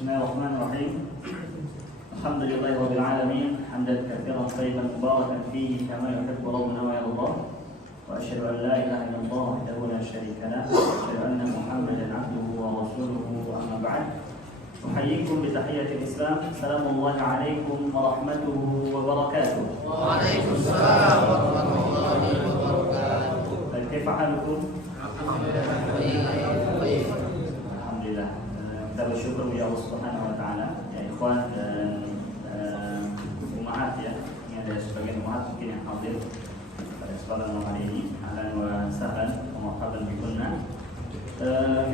Bismillahirrahmanirrahim. Alhamdulillahirabbil alamin, hamdan katsiran thayyiban mubarakan fihi kama yuhibbu rabbuna wa yardah. Wa asyhadu an la ilaha illallah wahdahu la syarika lah, wa asyhadu anna Muhammadan 'abduhu wa rasuluhu, amma ba'd. Uhayyikum bi tahiyyatil Islam. Assalamualaikum alaikum warahmatullahi wabarakatuh. Waalaikumsalam warahmatullahi wabarakatuh. Kaifa halukum? Alhamdulillah. Kita bersyukur kepada Allah Subhanahu wa taala, ya ikhwan dan umat ya. Ini ada sebagian umat mungkin yang hadir pada kesempatan malam hari ini. Ahlan wa sahlan wa marhaban bikunna.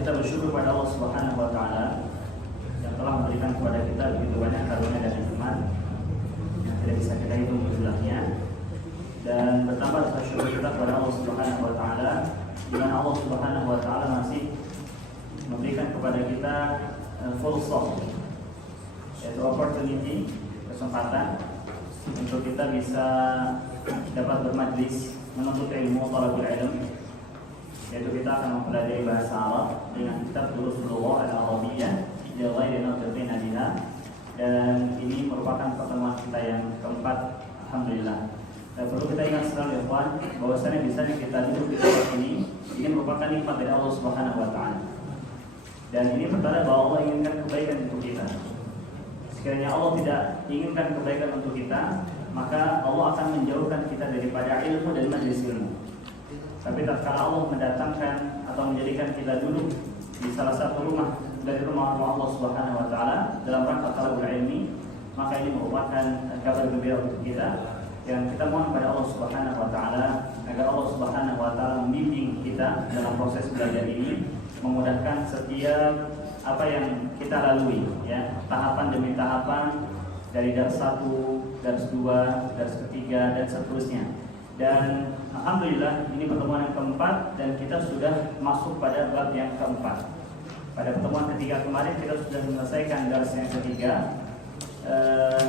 Kita bersyukur kepada Allah Subhanahu wa taala yang telah memberikan kepada kita begitu banyak karunia dan nikmat yang tidak bisa kita hitung jumlahnya. Dan bertambah rasa syukur kita kepada Allah Subhanahu wa taala di mana Allah Subhanahu wa taala masih memberikan kepada kita fursah, yaitu opportunity, kesempatan untuk kita bisa dapat bermajlis menuntut ilmu talabul ilm, yaitu kita akan mempelajari bahasa Arab dengan kitab Durusul Lugha Al-Arabiyyah li ghairi naqdin biha, dan ini merupakan pertemuan kita yang keempat, alhamdulillah. Dan perlu kita ingat selalu ya kawan, bahwasanya bisanya kita duduk di tempat ini merupakan nikmat dari Allah Subhanahu wa taala. Dan ini pertanda bahwa Allah inginkan kebaikan untuk kita. Sekiranya Allah tidak inginkan kebaikan untuk kita, maka Allah akan menjauhkan kita daripada ilmu dan majelis ilmu. Tapi tatkala Allah mendatangkan atau menjadikan kita duduk di salah satu rumah dari rumah Allah Subhanahu wa taala dalam rangka talabul ilmi, maka ini merupakan kabar gembira untuk kita. Yang kita mohon kepada Allah Subhanahu wa taala agar Allah Subhanahu wa taala membimbing kita dalam proses belajar ini, memudahkan setiap apa yang kita lalui ya, tahapan demi tahapan dari dars 1, dars 2, dars ketiga dan seterusnya. Dan alhamdulillah ini pertemuan yang keempat dan kita sudah masuk pada bab yang keempat. Pada pertemuan ketiga kemarin kita sudah menyelesaikan dars yang ketiga.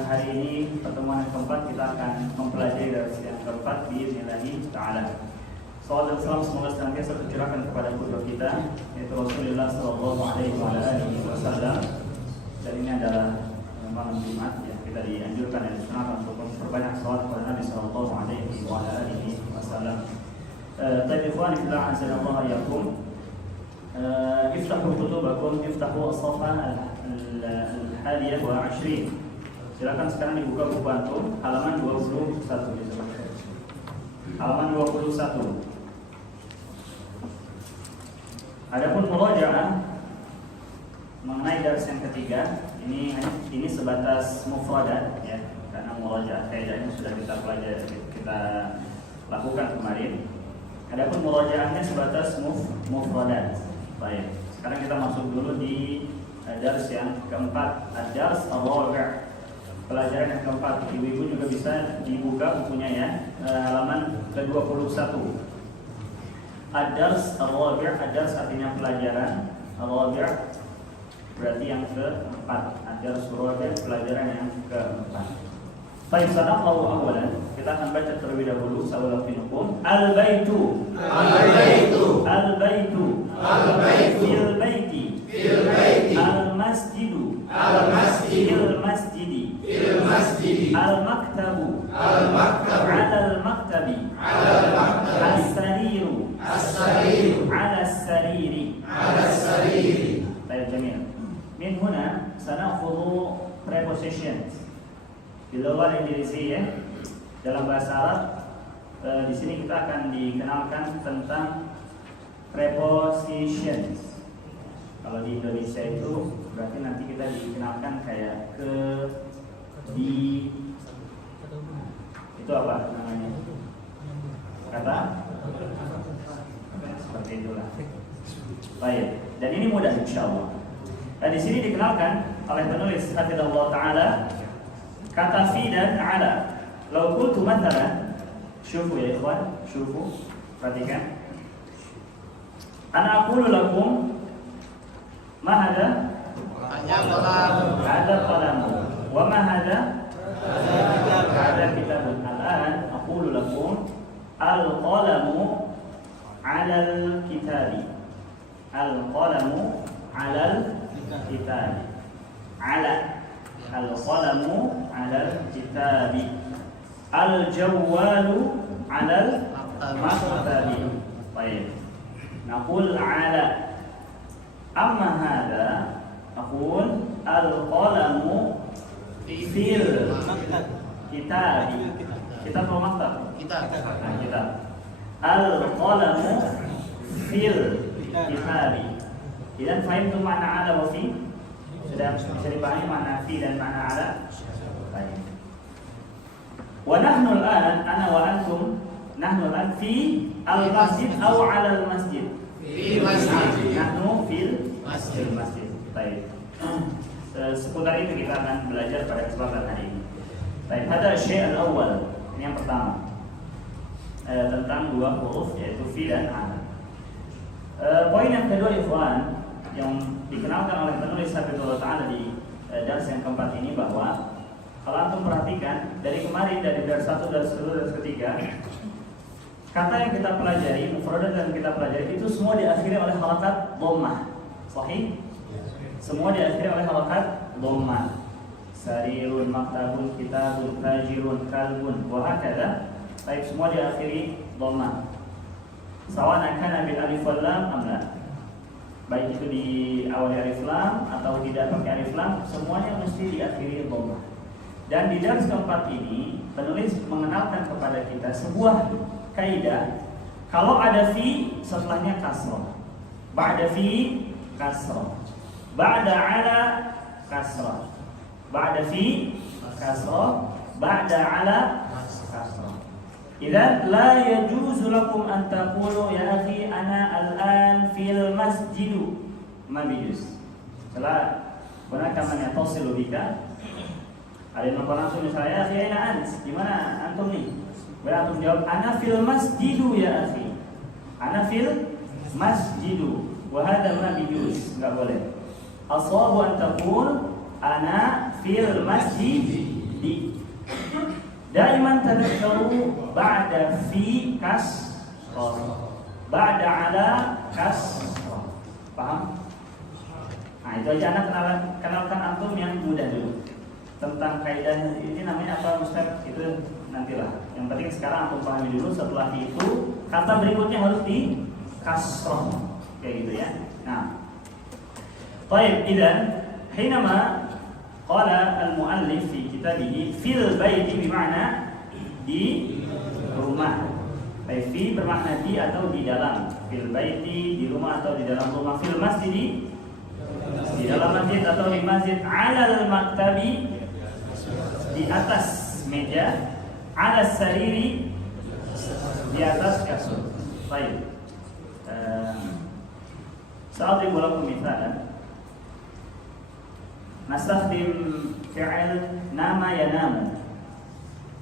Hari ini pertemuan yang keempat kita akan mempelajari dars yang keempat biidznillahi taala. Salawat dan salam semoga senantiasa tercurahkan kepada qudwah kita, yaitu Rasulullah sallallahu alaihi wasallam. Dan ini adalah malam Jumat yang kita dianjurkan dan disunahkan untuk memperbanyak salawat kepada Nabi sallallahu alaihi wasallam. Baik ikhwan fillah, azanallahu iyyakum. Iftahu kutubakum, iftahu as-safha al-hadiyah wa 20. Silakan sekarang dibuka buku antum halaman 21. Halaman 21. Adapun murajaah mengenai dars yang ketiga, ini sebatas mufradat ya, karena murajaah kaidahnya sudah kita pelajari, kita lakukan kemarin. Adapun murajaahnya sebatas mufradat. Baik, sekarang kita masuk dulu di dars yang keempat, ad-dars ar-rabi'. Pelajaran yang keempat, ibu-ibu juga bisa dibuka bukunya ya, halaman ke-21. Ad-dars ar-rabi', ad-dars artinya pelajaran, ar-rabi' berarti yang keempat. Ad-dars ar-rabi', pelajaran yang keempat. Baik, sadaqallahu awalan. Kita akan baca terlebih dahulu sabab finukum. Al-baitu, al-baitu, al-baitu, al-baitu, fil baiti, fil baiti, al-masjidu, al-masjidu, fil masjidi, fil masjidi, al-maktabu, al-maktabu, 'ala al-maktabi, 'ala al-maktabi, as-sariru, as-sariru, 'ala as-sariri, 'ala as-sariri. Baik, jamil. Min huna sanakhudhu prepositions. Di luar Indonesia ya, dalam bahasa Arab di sini kita akan dikenalkan tentang prepositions. Kalau di Indonesia itu berarti nanti kita dikenalkan kayak ke, di, itu apa namanya? Kata? Seperti itulah. Baik, dan ini mudah insyaallah. Dan di sini dikenalkan oleh penulis hafizallahu taala kata fi dan ala. Lau qultu mathalan, syufu ya ikhwan, syufu, perhatikan. Ana aqulu lakum ma hada? Hada qalamu. Wa ma hada? Hada kitabun. Al-an aqulu lakum al-qalamu 'ala al-kitabi. Al-qalamu 'ala al-kitabi. ala. Al-qalamu 'alal kitabi. Al-jawwalu 'alal maktabi. Baik. Naqul 'ala. Amma hadha naqul al-qalamu fil kitabi. Kitab atau maktab? Kitab. Kitab. Al-qalamu fil kitabi. Idan fahimtum makna 'ala wa fi? Sudah bisa dipahami makna fi dan makna 'ala? Baik. Wa nahnu al-an ana wa antum nahnu al-an fi al-masjid atau 'ala al-masjid? Fi masjid. Nahnu fil Masjid. masjid. Baik. Seputar itu kita akan belajar pada kesempatan hari ini. Baik, hada syai' al-awwal. Ini yang pertama. Tentang dua huruf yaitu fi dan 'ala. Poin yang kedua ikhwan yang dikenalkan oleh penulis Hafizahullah Ta'ala di dars yang keempat ini bahwa kalau antum perhatikan dari kemarin dari dars 1, dars 2, dars ketiga, kata yang kita pelajari, mufradat yang kita pelajari itu semua diakhiri oleh harakat dhammah. Sahih? Semua diakhiri oleh harakat dhammah. Sarirun, maktabun, kitabun, tajirun, kalbun, wa hakadha. Baik, semua diakhiri dhammah. Sawan kana bil alif wal lam am la. Baik itu di awal alif lam atau tidak pakai alif lam, semuanya mesti diakhiri dhammah. Dan di dars keempat ini penulis mengenalkan kepada kita sebuah kaidah. Kalau ada fi setelahnya kasrah. Ba'da fi kasrah. Ba'da 'ala kasrah. Ba'da fi kasrah. Ba'da 'ala kasrah. Idzan la yajuzu lakum an taqulu ya akhi ana al-an fil masjid. Ma bijuz. Setelah hunaka man yatasilu bika. Ada yang langsung misalnya, "Ya aina ant?" Gimana antum nih? Bila antum jawab, "Ana fil masjid ya akhi." Ana fil masjid. Wa hadha ma bijuz, enggak boleh. As-shawabu an taqul ana fil masjid. Daiman tadhakkaru ba'da fi kasrah. Ba'da 'ala kasrah. Paham? Nah, itu aja anak kenalkan antum yang mudah dulu. Tentang kaidah ini namanya apa Ustaz? Itu nantilah. Yang penting sekarang antum pahami dulu, setelah itu kata berikutnya harus di kasrah. Kayak gitu ya. Nah. Baik, idzan hinama qala al-muallif fi kitabihi fil baiti bermakna di rumah. Baik, fi bermakna di atau di dalam. Fil baiti di rumah atau di dalam rumah. Fil masjid di dalam masjid atau di masjid. 'Alal maktabi di atas meja. 'Ala sariri di atas kasur. Baik. Sa'adribu lakum mithalan. Nastakhdim fi'il nama yanamu.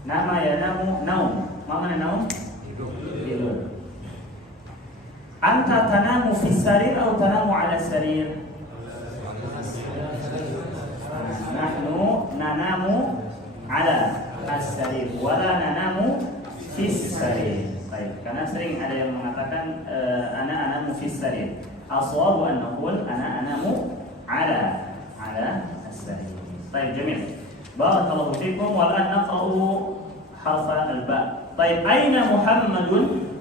Nama yanamu naum. Ma mana naum? Tidur. Anta tanamu fi sarir atau tanamu 'ala sarir? Nahnu nanamu 'ala as-sarir wa la nanamu fi sarir. Baik, karena sering ada yang mengatakan ana anamu fi sarir. As-shawabu an naqul ana anamu 'ala as-sarir. Baik, jamil. Barakallahu fikum wa al'an naqra'u harfa al-ba. Baik, aina Muhammadun?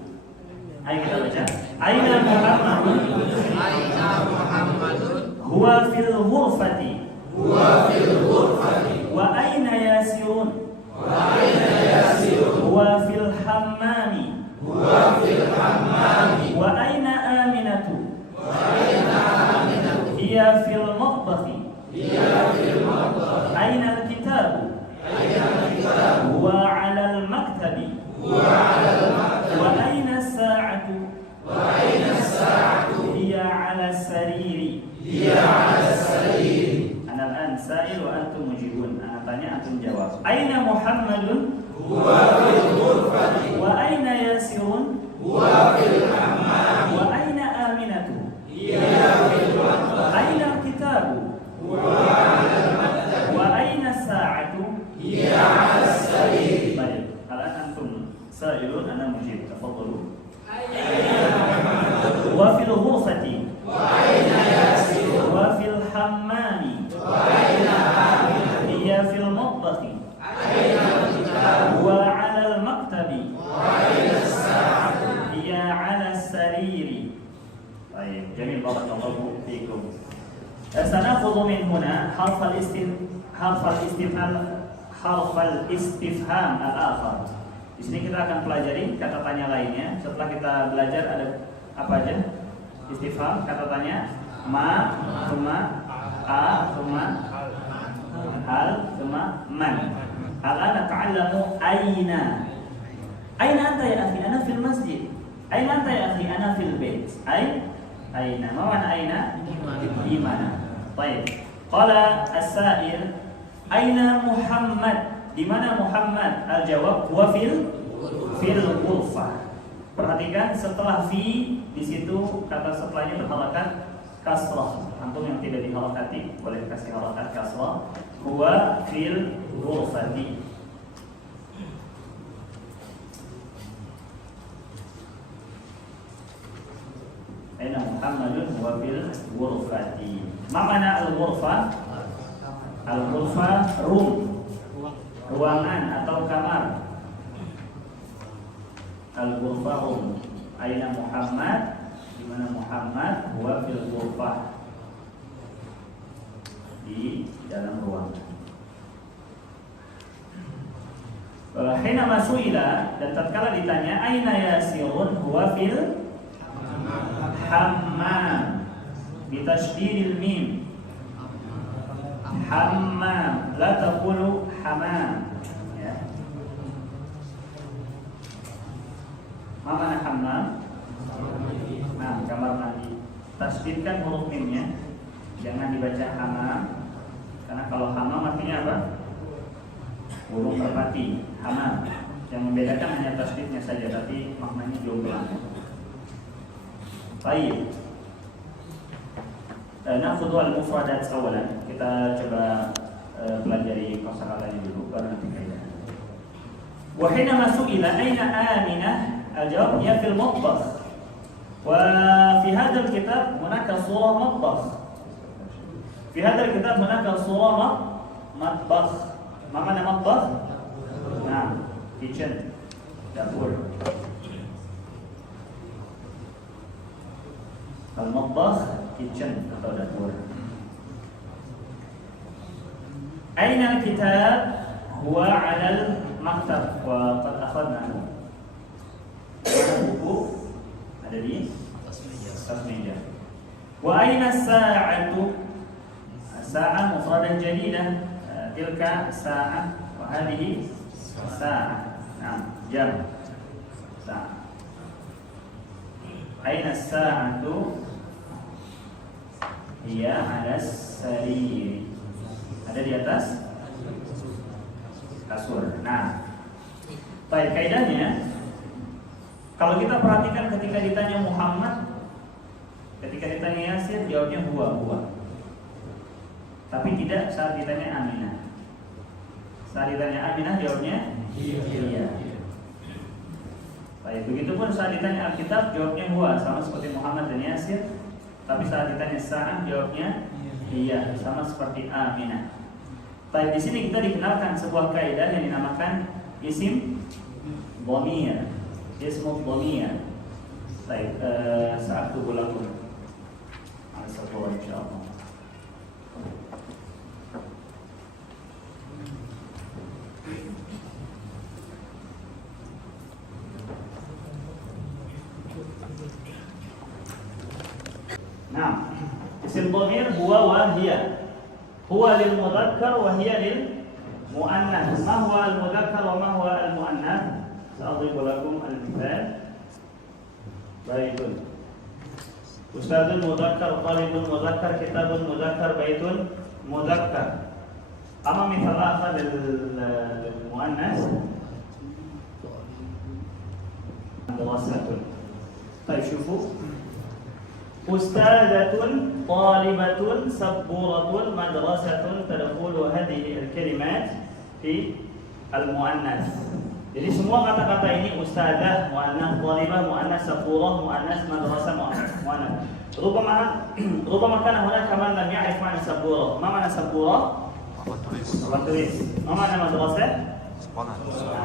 Ayo kita baca. Aina Muhammadun? Aina Muhammadun? Huwa fil ghurfati. Huwa fil ghurfati. Wa aina Yasirun? Wa aina Yasirun? Huwa fil hammami. Huwa fil hammami. Wa aina Aminatu? Wa aina Aminatu? Hiya fil matbakhi. Hiya fil matbakhi. Aina al-kitabu? Aina al-kitabu? Huwa 'ala al-maktabi. Huwa 'ala al-maktabi. Wa aina as-sa'atu? Wa aina as-sa'atu? Hiya 'ala as-sariri. Hiya 'ala as-sariri. Ana al-an sa'il wa antum mujibun. Ana tanya antum jawab. Aina Muhammadun? Huwa fil ghurfati. Wa aina Yasirun? Huwa fil hammami. Wa aina Aminatu? Hiya fil matbakhi. Aina al-kitabu? Huwa 'ala al-maktabi. Wa aina as-sa'atu? Hiya 'ala as-sariri. Baik, al-an antum sa'ilun ana mujib. Tafadhalu. Wa fil ghurfati. Wa aina Yasirun? Wa fil hammami. Wa aina سنأخذ من هنا حرف الاستفهام الآخر. Di sini kita akan pelajari kata tanya lainnya. Setelah kita belajar ada apa aja? Istifham, kata tanya ma, thumma a, thumma hal, thumma man. Al-ana ta'allamu aina. Aina anta ya akhi? Ana fil masjid. Aina anta ya akhi? Ana fil bait. Aina. Ma mana aina? Di mana? Baik. Qala as-sa'il, aina Muhammad? Di mana Muhammad? Al-jawab huwa fil ghurfah. Perhatikan setelah fi di situ kata setelahnya berharakat kasrah. Antum yang tidak diharakati boleh kasih harakat kasrah. Huwa fil ghurfati. Aina Muhammadun huwa fil ghurfati. Ma mana al-ghurfah? Al-ghurfah ruangan atau kamar. Al-ghurfah Aina Muhammad? Di mana Muhammad? Huwa fil ghurfah, di dalam ruangan. Hina masuila, dan tatkala ditanya aina Yasirun? Huwa fil hammam bitasydidil mim. Hammam, la taqulu hamam, ya. Ma mana hammam? Nah, kamar mandi. Tasdidkan huruf mimnya, jangan dibaca hamam, karena kalau hamam artinya apa? Burung merpati, hamam. Yang membedakan hanya tasdidnya saja, tapi maknanya jomplang. Baik. Na'khudhu al-mufradat awalan. Kita coba pelajari kosakatanya dulu baru nanti kaidah. Wa hina su'ila aina Aminah? Al-jawab hiya fil matbakh. Wa fi hadzal kitab hunaka surah matbakh. Fi hadzal kitab hunaka surah matbakh. Ma mana matbakh? Nah, kitchen, dapur. Al-matbakh, kitchen atau dapur. Aina al-kitab? Huwa 'ala al-maktab wa qad akhadnahu. Mana buku? Ada di atas meja. Wa aina as-sa'atu? As-sa'ah mufradan jadidah. Tilka sa'ah wa hadhihi sa'ah. Nah, jam. Sa'ah. Aina as-sa'atu? Hiya 'ala as-sarir. Ada di atas kasur. Nah, baik, kaidahnya kalau kita perhatikan ketika ditanya Muhammad, ketika ditanya Yasir, jawabnya huwa. Tapi tidak saat ditanya Aminah. Saat ditanya Aminah jawabnya iya. Baik, begitupun saat ditanya Alkitab jawabnya huwa, sama seperti Muhammad dan Yasir. Tapi saat ditanya Sa'ah jawabnya iya, sama seperti Aminah. Baik, di sini kita dikenalkan sebuah kaidah yang dinamakan isim dhamir. Ismu dhamir. Baik, saat itu lakum. Assalamualaikum insyaallah. Nah, isim dhamir huwa wa hiya. Huwa lil mudzakkar wa hiya lil muannats. Ma huwa al mudzakkar wa ma huwa al muannats? Sa'adhibu lakum al mithal. Baitun. Ustadzun mudzakkar, talibun mudzakkar, kitabun mudzakkar, baitun mudzakkar. Amma mithal akhar lil muannats. Madrasatun. Baik, syufu. Ustadzatun, talibatun, sabburatun, madrasatun, tadkhulu hadhihi al-kalimat fi al-muannas. Jadi semua kata-kata ini ustadzah, muannas, talibah, muannas, sabburah, muannas, madrasah, muannas. Rubama kana hunaka man lam ya'rif ma'na sabburah. Ma ma'na sabburah? Alat tulis. Ma ma'na madrasah? Sekolah.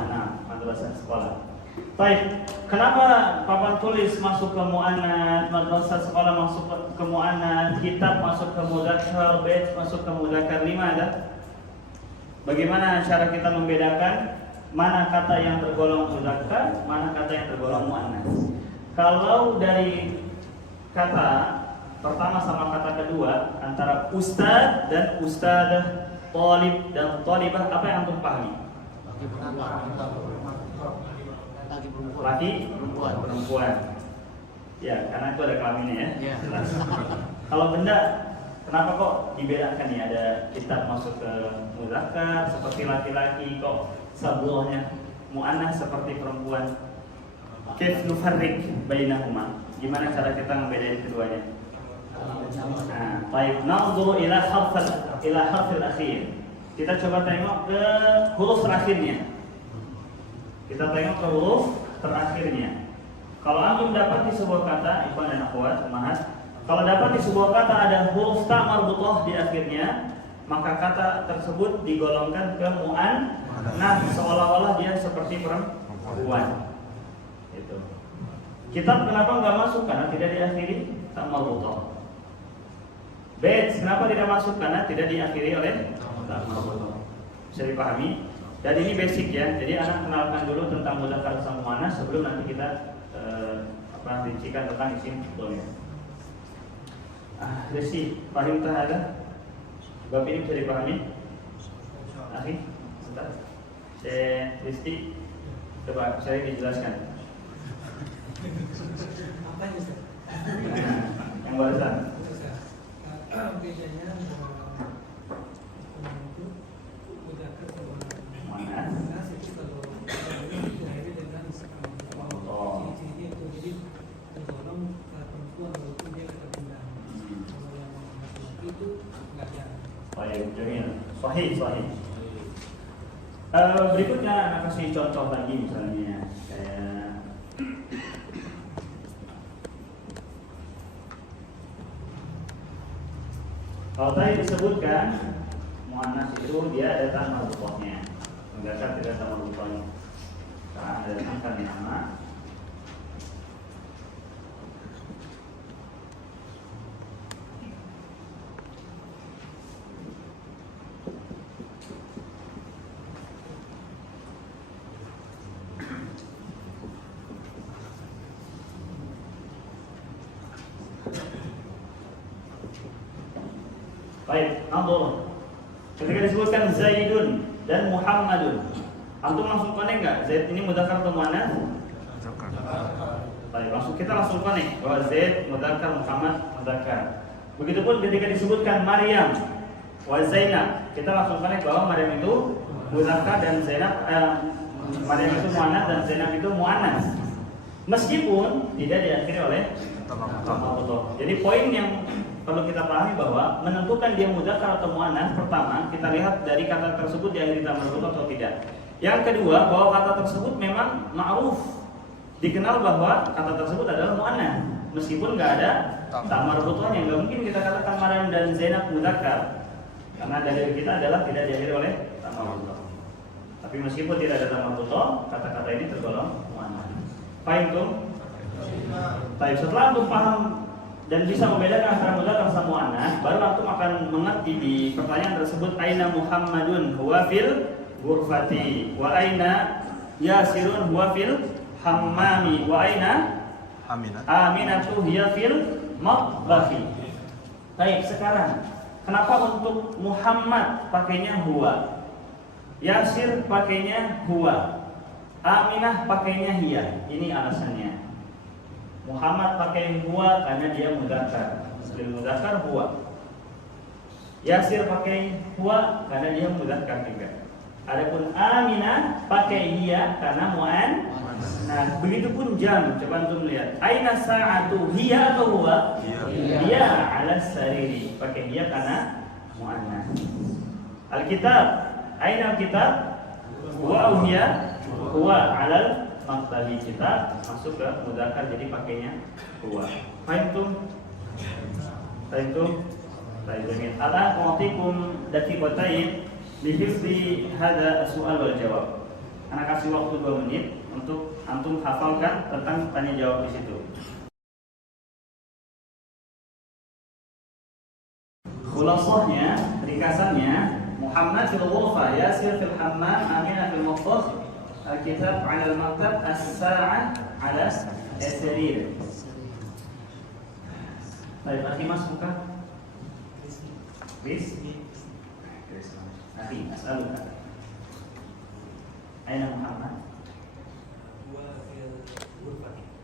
Nah, madrasah sekolah. Baik, kenapa papan tulis masuk ke mu'annats, madrasah sekolah masuk ke mu'annats, kitab masuk ke mudzakkar, bait masuk ke mudzakkar? Limada? Bagaimana cara kita membedakan mana kata yang tergolong mudzakkar, mana kata yang tergolong mu'annats? Kalau dari kata pertama sama kata kedua, antara ustaz dan ustadzah, talib dan talibah, apa yang antum pahami? Laki perempuan. Ya, karena itu ada kelaminnya ya. Jelas. Kalau benda, kenapa kok dibedakan nih? Ada kitab masuk ke mudzakkar seperti laki-laki, kok sablohnya mu'annats seperti perempuan. Kaif nufarriq bainahuma? Gimana cara kita membedakan keduanya? Nah, baik, nanzuru ila harfil akhir. Kita coba tengok ke huruf terakhirnya. Kita tengok ke huruf terakhirnya. Kalau antum dapat di sebuah kata, ikhwan dan akhwat, ummahat, kalau dapat di sebuah kata ada huruf ta marbutah di akhirnya, maka kata tersebut digolongkan ke mu'annats, seolah-olah dia seperti perempuan. Itu. Kitab kenapa enggak masuk? Karena tidak diakhiri ta marbutah. Bait kenapa tidak masuk? Karena tidak diakhiri oleh ta marbutah. Bisa dipahami? Dan ini basic ya. Jadi anak kenalkan dulu tentang mudzakkar sama mu'annats sebelum nanti kita rincikan tentang isim fi'ilnya. Resi, paham tak ada? Bab ini bisa dipahami? Akhi, sebentar. Risti, coba saya dijelaskan. Apa ini Ustaz? Yang barusan. Bedanya itu mudzakkar sama mu'annats. itu kalau diakhiri dengan ciri-cirinya itu jadi tergolong perempuan walaupun dia kata benda. Kalau yang laki-laki itu enggak ada. Baik, jamil. Sahih. Berikutnya anak kasih contoh lagi misalnya kayak kalau tadi disebutkan mu'annats itu dia ada ta marbutahnya. Mudzakkar tidak ta marbutahnya. Karena ada angka nama. Baik, nampol. Ketika disebutkan Zaidun dan Muhammadun, antum langsung connect nggak? Zaid ini mudzakkar atau mu'annats? Baik, kita langsung connect bahwa Zaid mudzakkar, Muhammad mudzakkar. Begitupun ketika disebutkan Maryam wa Zainab, kita langsung connect bahwa Maryam itu mudzakkar dan Zainab Maryam itu mu'annats dan Zainab itu mu'annats. Meskipun tidak diakhiri oleh ta. Jadi poin yang perlu kita pahami bahwa menentukan dia mudzakkar atau mu'annats, pertama kita lihat dari kata tersebut diakhiri ta marbutah atau tidak. Yang kedua, bahwa kata tersebut memang ma'ruf, dikenal bahwa kata tersebut adalah mu'annats meskipun nggak ada ta marbutahnya. Nggak mungkin kita katakan Maryam dan Zainab mudzakkar karena dalil kita adalah tidak diakhiri oleh ta marbutah. Tapi meskipun tidak ada ta marbutah, kata-kata ini tergolong mu'annats. Paham tuh? Baik, setelah antum paham dan bisa membedakan antara mudzakkar sama mu'annats, baru antum akan mengerti di pertanyaan tersebut aina Muhammadun huwa fil ghurfati wa aina Yasirun huwa fil hammami wa aina Aminatu hiya fil matbahi. Baik, sekarang kenapa untuk Muhammad pakainya huwa, Yasir pakainya huwa, Aminah pakainya hiya? Ini alasannya. Muhammad pakai huwa karena dia mudzakkar, fil mudzakkar huwa. Yasir pakai huwa karena dia mudzakkar juga. Adapun Aminah pakai hiya karena mu'annats. Nah, begitupun jam. Coba antum lihat. Aina sa'atu hiya atau huwa? Hiya ala sariri. Pakai hiya karena mu'annats. Alkitab. Aina alkitab? Huwa au hiya? Huwa alal maktabi. Kita masuk ke mudzakkar jadi pakainya huwa. Fahim tuh? Baik, al'an u'tikum daqiqatain lihifzi hadha as-su'al wal jawab. Anak kasih waktu 2 menit untuk antum hafalkan tentang tanya jawab di situ. Khulasahnya, ringkasannya, Muhammad fil ghurfah, Yasir fil hammam, Aminah fil mutbakh, Al-kitab 'ala al-maktab, as-sa'ah 'ala as-sarir. Baik, akhi Mas buka. Bis. Akhi, as'aluka. Aina Muhammad?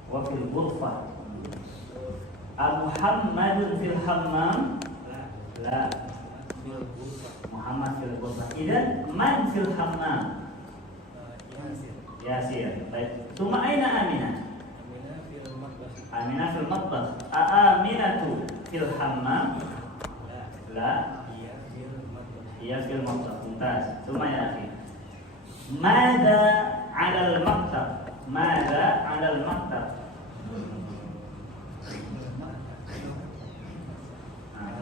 Wa fil ghurfah. Muhammadun fil hammam? La. Muhammad fil ghurfah. Idan man fil hammam? Yasir. Baik. Tsumma aina Aminah? Aminah fil matbakh. Aminatu fil hammam? La. Iya fil matbakh. Mumtaz. Tsumma ya akhi. Mada 'ala al-maktab? Mada 'ala al-maktab?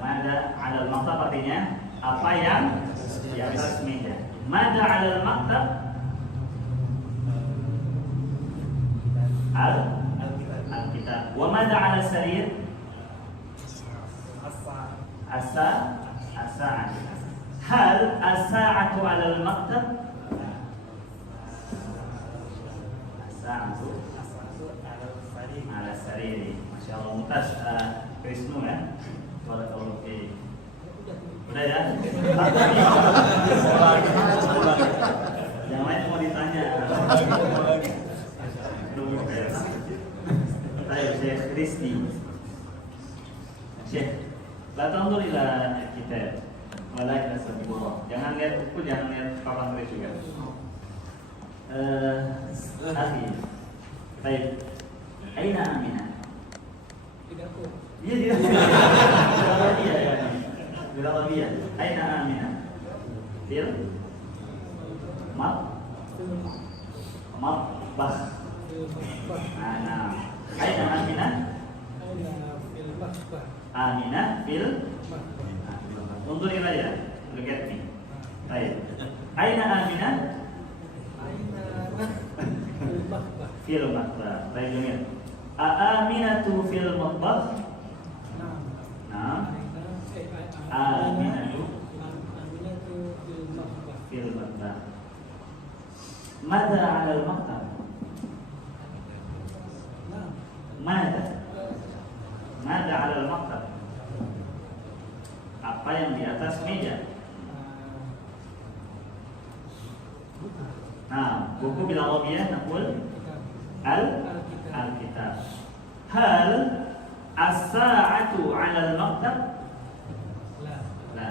Mada 'ala al-maktab artinya apa yang di atas meja. Mada 'ala al-maktab? Al-kitab. Wa mada 'ala as-sarir? As-sa'ah. Hal as-sa'atu 'ala al-maktab? As-sa'atu 'ala as-sarir. Masyaallah, mumtaz. Krisnu ya. Barakallahu fiik. Udah ya? Yang lain mau ditanya. Baik, Syekh Kristi. Syekh, la tanzur ila kitab wala ila sabiqah. Jangan lihat buku, jangan lihat papan tulis juga. Akhi. Baik. Aina Aminah? Tidak kok. Iya dia. Bila dia. Aina Aminah? Fil matbakh. Nah. Aina Aminah? Aminah fil. Undur ilaiya. Look at me. Baik. Aina Aminah? Fil matbakh. Baik, jamil. Aminatu fil matbakh? Nah. Aminatu fil matbakh. Mada 'ala al-maktab? Mada 'ala al-maktab? Apa yang di atas meja? Nah, buku bila Arabiyah naqul al-kitab. Hal as-sa'atu 'ala al-maktab? La.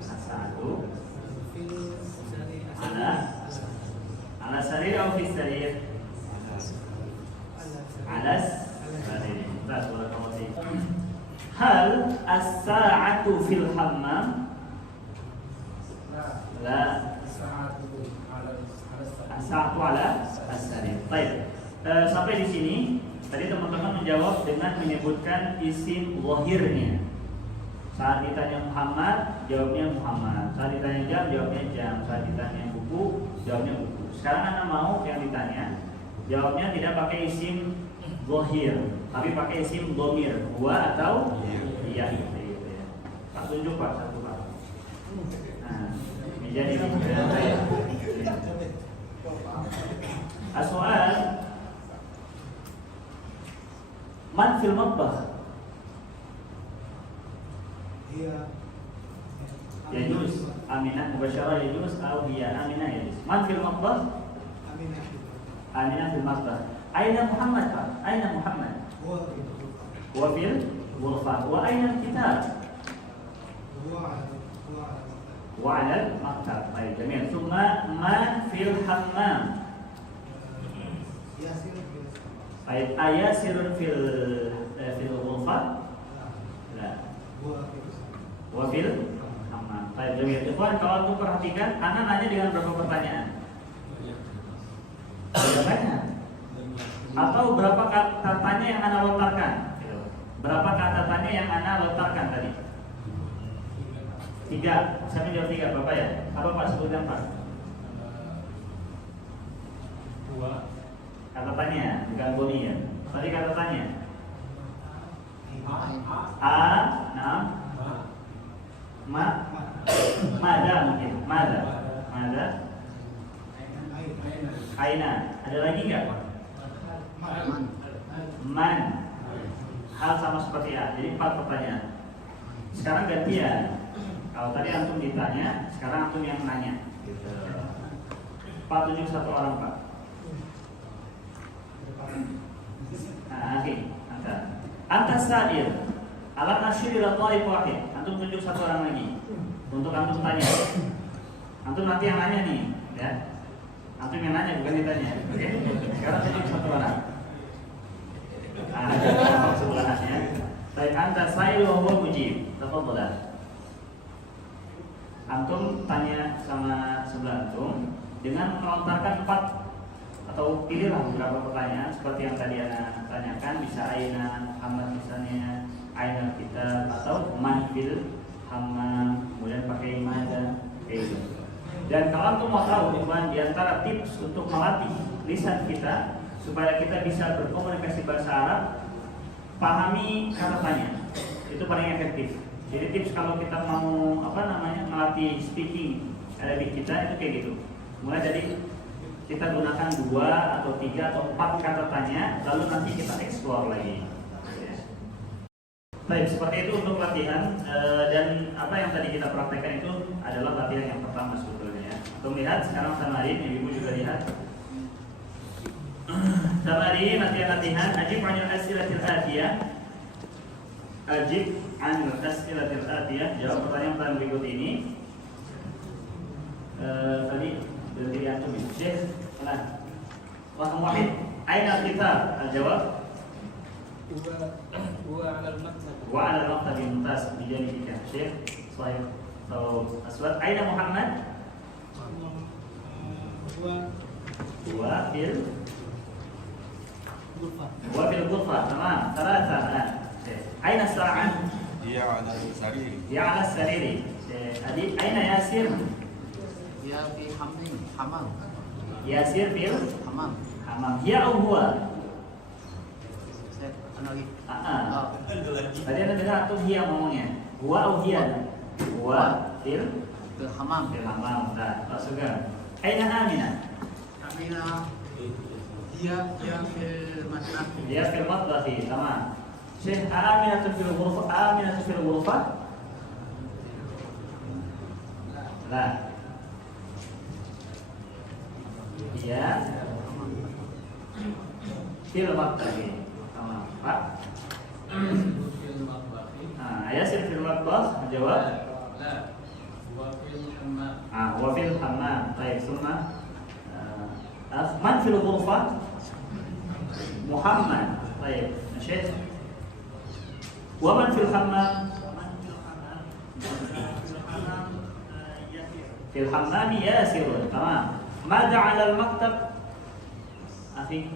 As-sa'atu 'ala sarir atau fi sarir? 'ala sarir. Barakallahu fiik. Hal as-sa'atu fil hammam? La. As-sa'atu 'ala as-sarir. Baik. Sampai di sini tadi teman-teman menjawab dengan menyebutkan isim zahirnya. Saat ditanya Muhammad, jawabnya Muhammad. Saat ditanya jam, jawabnya jam. Saat ditanya buku, jawabnya buku. Sekarang Anda mau yang ditanya, jawabnya tidak pakai isim zahir, tapi pakai isim dhamir. Huwa atau iya. Pak tunjuk Pak, satu Pak. Nah, meja di sini. As-soal, man fil matbakh? Yajuz Aminah mubasyarah yajuz atau hiya Aminah yajuz. Man fil matbakh? Aminah fil matbakh. Aina Muhammad Pak? Aina Muhammad? Huwa fil ghurfah. Wa aina al-kitab? Huwa 'ala al-maktab. Baik, jamil. Tsumma man fil hammam? Baik, ayasirun fil ghurfah? La. Wa fil hammam. Baik, jamil. Ikhwan, kalau untuk perhatikan, Ana nanya dengan berapa pertanyaan? Banyak. Atau berapa kata tanya yang Ana lontarkan? Berapa kata tanya yang Ana lontarkan tadi? 3. Saya menjawab 3, Bapak ya? Apa Pak sebutkan Pak? Kata tanya, bukan bunyian. Tadi kata tanya. Mada mungkin. Mada. Aina. Ada lagi nggak? Man. Hal sama seperti A. Jadi 4 pertanyaan. Sekarang gantian. Kalau tadi antum ditanya, sekarang antum yang nanya. Gitu. Pak, tunjuk satu orang Pak. Nah, oke. Anta sa'il. Alat nasyir ila ta'if wahid. Antum tunjuk satu orang lagi untuk antum tanya. Antum nanti yang nanya nih, ya. Antum yang nanya bukan ditanya. Oke. Sekarang tunjuk satu orang. Nah, sebelahnya. Baik, anta sa'il wa huwa mujib. Tafadhal. Antum tanya sama sebelah antum dengan melontarkan 4 atau pilihlah beberapa pertanyaan seperti yang tadi Anda tanyakan, bisa aina Muhammad misalnya, aina kita, atau man fil hammam, kemudian pakai mada kayak gitu. Dan kalau antum mau tahu di antara tips untuk melatih lisan kita supaya kita bisa berkomunikasi bahasa Arab, pahami kata tanya. Itu paling efektif. Jadi tips kalau kita mau melatih speaking Arabic kita itu kayak gitu. Mulai dari kita gunakan 2 atau 3 atau 4 kata tanya, lalu nanti kita explore lagi. Baik, seperti itu untuk latihan. Dan apa yang tadi kita praktekkan itu adalah latihan yang pertama sebetulnya. Untuk lihat sekarang tamarin, ibu juga lihat. Tamarin, latihan. Ajib anil as'ilatil atiyah. Ajib anil as'ilatil atiyah. Jawab pertanyaan berikut ini. Tadi dari antum ini. Syekh, mana? Waham wahid. Aina kitab? Jawab. Wa 'alal maktab. Wa 'alal maktab mumtaz bijanibika. Syekh, sahih atau aswad. Aina Muhammad? Wa fil ghurfa. Tamam. 3. Aina sa'an? Dia 'ala sariri. Dia 'ala sariri. Adi, aina Yasir? Dia di hamam. Yasir fil Hamam. hammam. Ya au huwa? Saya lagi. Tadi Anda dengar atau dia ngomongnya? Huwa au hiya? Huwa fil Hamam. hammam. Nah, masukkan. Aina Amina? Amina. Dia fil matbah. Dia fil matbah. Tamam. Syekh, Amina fil ghurfa? Amina fil ghurfa? La. Dia fil matbah. Tamam. Pak. Yasir fil matbah. Jawab. Wa fil hammam. Baik, summa man fil ghurfa? Muhammad. Baik, Syekh. Wa man fil hammam? Fil hammam Yasir. Tamam. Mada 'ala al-maktab? Akhi,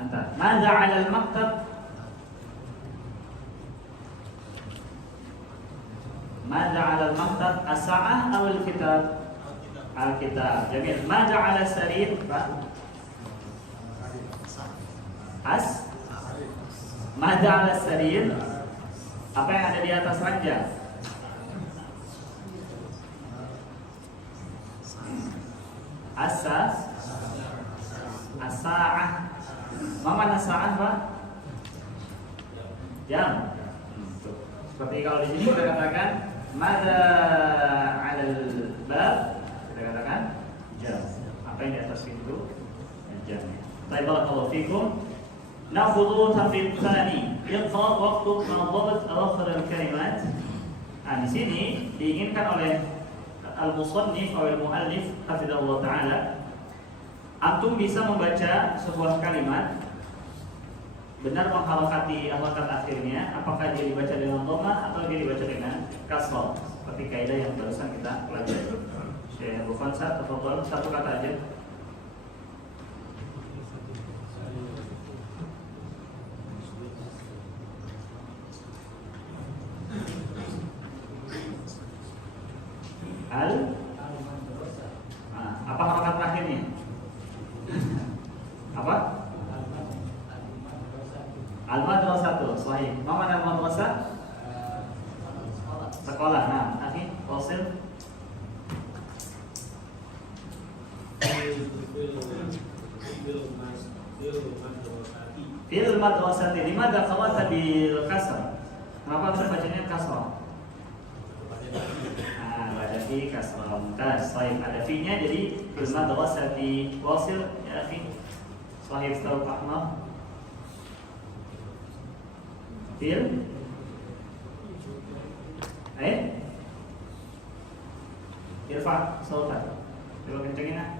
anta. Mada 'ala al-maktab? Mada 'ala al-maktab? As-sa'ah atau al-kitab? Al-kitab. Jamil. Mada 'ala as-sarir? Mada 'ala as-sarir? Apa yang ada di atas ranjang? As-sa'ah. Mana sa'ah, Pak? Jam. Seperti kalau di sini kita katakan mada 'alal bab, kita katakan jam. Apa yang di atas pintu? Jam. Baik, barakallahu fikum. Nakhudhu tamrin tsani. Yaqra waqtu madhabat awakhir al-kalimat. Di sini diinginkan oleh al-musannif atau al-muallif hafizahullah taala, antum bisa membaca sebuah kalimat benar mengharokati harakat akhirnya, apakah dia dibaca dengan dhammah atau dia dibaca dengan kasrah, seperti kaidah yang barusan kita pelajari. Syekh Abu Fansah, tafadhal, satu kata aja. Apa harakat terakhirnya? betul, sahih. Ma mana madrasah? Sekolah. Nah, akhi, wasil. Fil madrasati limadha qawata bil kasr? Kenapa kita bacanya kasrah? Ada fi kasrah. Mumtaz. Baik, ada fi-nya jadi fil madrasati wasil ya akhi. Sahih tahu Ahmad. Fil irfa sautan. Coba kencengin ah.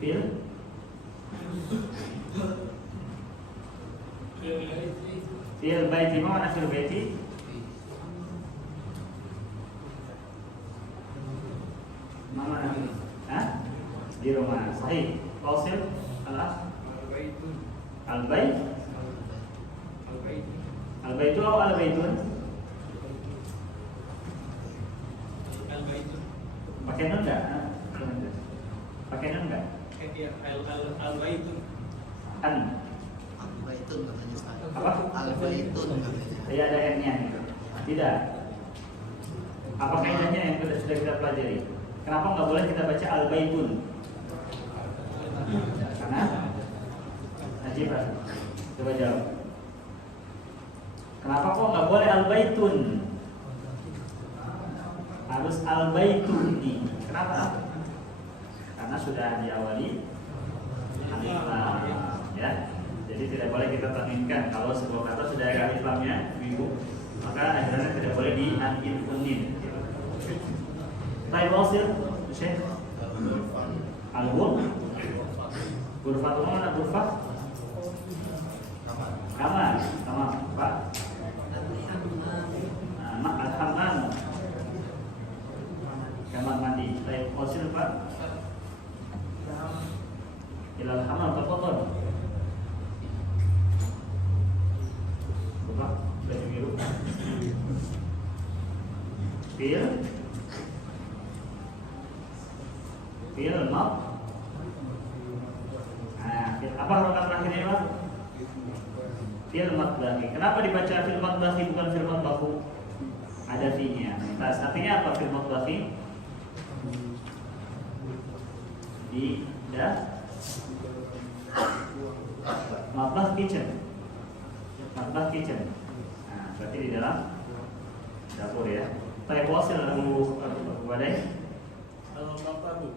Fil baiti, mana fil baiti? Mana? Hah? Di rumah. Sahih. Qasim al-akh. Al-bait. Al-baitu atau al-baitun? Pakai nun enggak? Pakai nun enggak? Al-baitun. An. Al-baitun katanya Ustaz. Apa? Al-baitun katanya. Tidak ada n-nya gitu. Tidak. Apa kaidahnya yang sudah kita pelajari? Kenapa nggak boleh kita baca al-baitun? Karena najib. Coba jawab. Kenapa kok nggak boleh al-baitun? Harus al-baituni. Kenapa? Karena sudah diawali alif lam, ya. Jadi tidak boleh kita tanwinkan. Kalau sebuah kata sudah ada alif lamnya, ibu, maka akhirnya tidak boleh dianfikunin. Baik, wasil, Syekh. Al-Ghurfah. Ghurfah itu mana ghurfah? Kamar, Pak. Al-Hammam. Kamar mandi. Baik, wasil Pak. Ilal hammam tafadhal. Buka baju biru. Fil mat. Apa harokat terakhirnya Pak? Fil matbahi. Kenapa dibaca fil matbahi bukan fil matbahu? Ada fi-nya. Artinya apa fil matbahi? Di matbah kitchen. Matbah kitchen. Nah, berarti di dalam dapur ya. Tayyib wasil Abu Badai.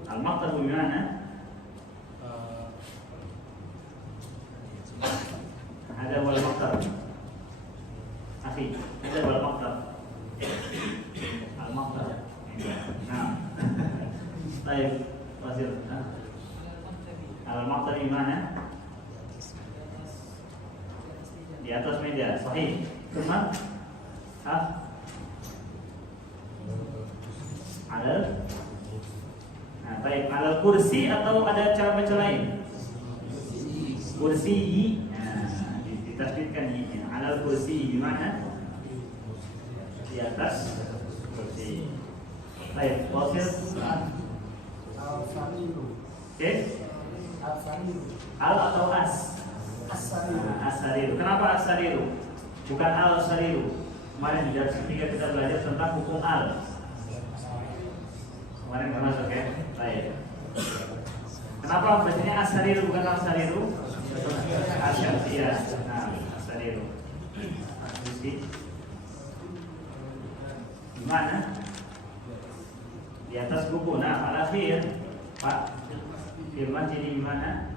Al-Maktabu gimana? Ada wal maktab. Akhi, ada wal maktab. Al-Maktab. Nah. Tayyib wasil. Al-Maktab gimana? Di atas meja, sahih. Cuma baik, alal kursi atau ada cara baca lain? Kursi, ditasbihkan ini. Alal kursi gimana? Di atas kursi. Baik, wasil. Oke. Al atau as? As-sariru. Kenapa as-sariru? Bukan al-sariru. Kemarin di jam 3 kita belajar tentang hukum al. Kemarin pernah masuk ya? Baik. Kenapa bacanya as-sariru bukan al-sariru? As-syamsiyah. Nah, as-sariru. Gimana? Di atas buku. Nah, al-akhir Pak firman jadi gimana?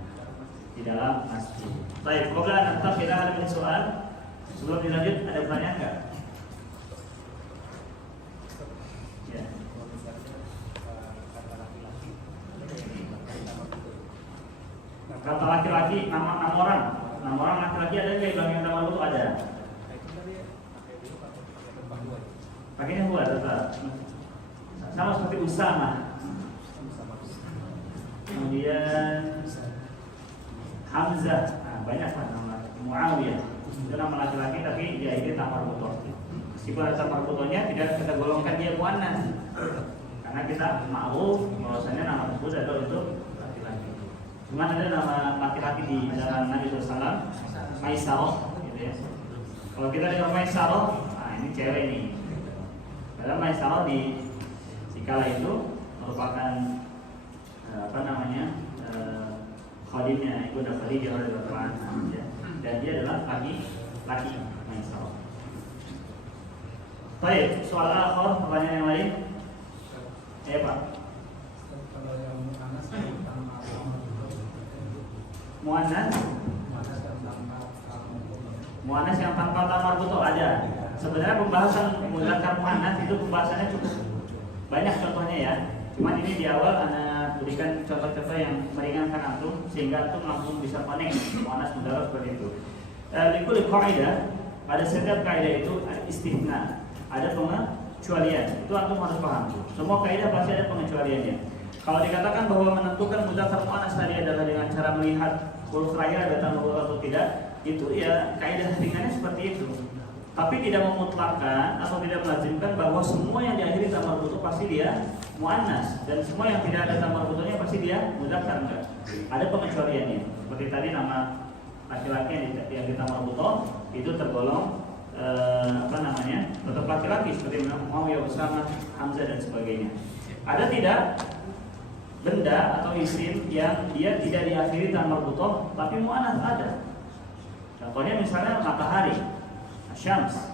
Di dalam masjid. Baik, qabla an nantaqil ada soal. Sebelum dilanjut ada pertanyaan enggak? Ya. Kata laki-laki nama orang. Nama orang laki-laki ada enggak yang nama lu ada? Pakainya huwa tetap. Sama seperti Usama. Kemudian Hamzah, banyak kan nama Muawiyah. Itu nama laki-laki tapi dia ini tamar butoh. Meskipun ada tamar butohnya tidak kita golongkan dia muannas. Karena kita ma'ruf bahwasanya nama tersebut adalah untuk laki-laki. Cuman ada nama laki-laki di zaman Nabi SAW, Maisarah, gitu ya. Kalau kita dengar Maisarah, nah ini cewek nih. Padahal Maisarah di kala itu merupakan khadimnya Ibunda Khadijah radhiyallahu anha, ya. Dan dia adalah laki Maisarah. Baik, soal akhir, pertanyaan yang lain? Ya Pak. Kalau yang mu'anas tentang Mu'anas yang tanpa tamar butuh ada. Sebenarnya pembahasan mudzakkar mu'anas itu pembahasannya cukup banyak contohnya ya. Cuman ini di awal Ana berikan contoh-contoh yang meringankan antum sehingga antum langsung bisa connect mu'anas mudzakkar seperti itu. Likul qaidah, pada setiap kaidah itu istithna, ada pengecualian. Itu antum harus paham. Semua kaidah pasti ada pengecualiannya. Kalau dikatakan bahwa menentukan mudzakkar mu'annas tadi adalah dengan cara melihat huruf terakhir ada tambah huruf atau tidak, itu ya kaidah ringannya seperti itu. Tapi tidak memutlakkan atau tidak melazimkan bahwa semua yang diakhiri tambah butuh pasti dia mu'annas dan semua yang tidak ada tambah butuhnya pasti dia mudzakkar, enggak. Ada pengecualiannya. Seperti tadi nama laki-laki yang ditambah butuh itu tergolong tetap laki-laki seperti Muawiyah, Usamah, Hamzah dan sebagainya. Ada tidak benda atau isim yang dia tidak diakhiri tamar butoh tapi mu'annas? Ada. Contohnya misalnya matahari, asyams,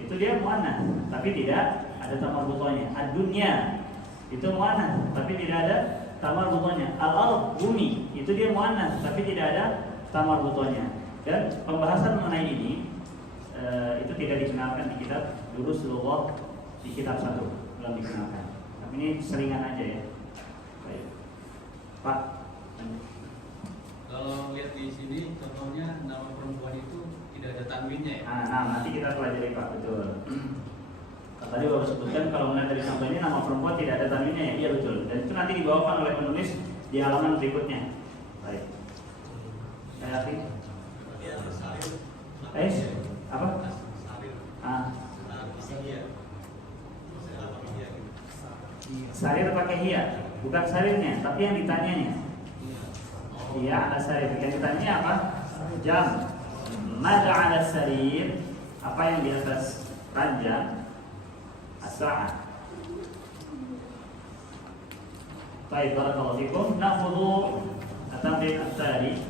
itu dia mu'annas tapi tidak ada tamar butohnya. Ad-dunya itu mu'annas tapi tidak ada tamar butohnya. Al-ard, bumi, itu dia mu'annas tapi tidak ada tamar butohnya. Dan pembahasan mengenai ini itu tidak dikenalkan di kitab Durus Lughah di kitab 1, belum dikenalkan. Tapi ini seringan aja ya. Baik. Pak. Kalau lihat di sini contohnya nama perempuan itu tidak ada tanwinnya ya. Nah, nanti kita pelajari Pak, betul. Tadi baru sebutkan kalau melihat dari contoh ini nama perempuan tidak ada tanwinnya ya, iya betul. Dan itu nanti dibawakan oleh penulis di halaman berikutnya. Baik. Saya yakin. Apa? Sarir pakai hiya, bukan sarirnya, tapi yang ditanyanya. Iya, ada sarir. Yang ditanyanya apa? Jam. Mada ala sarir? Apa yang di atas ranjang? As-sa'ah. Baik, barakallahu fikum. Na'khudhu at-tamrin ats-tsani,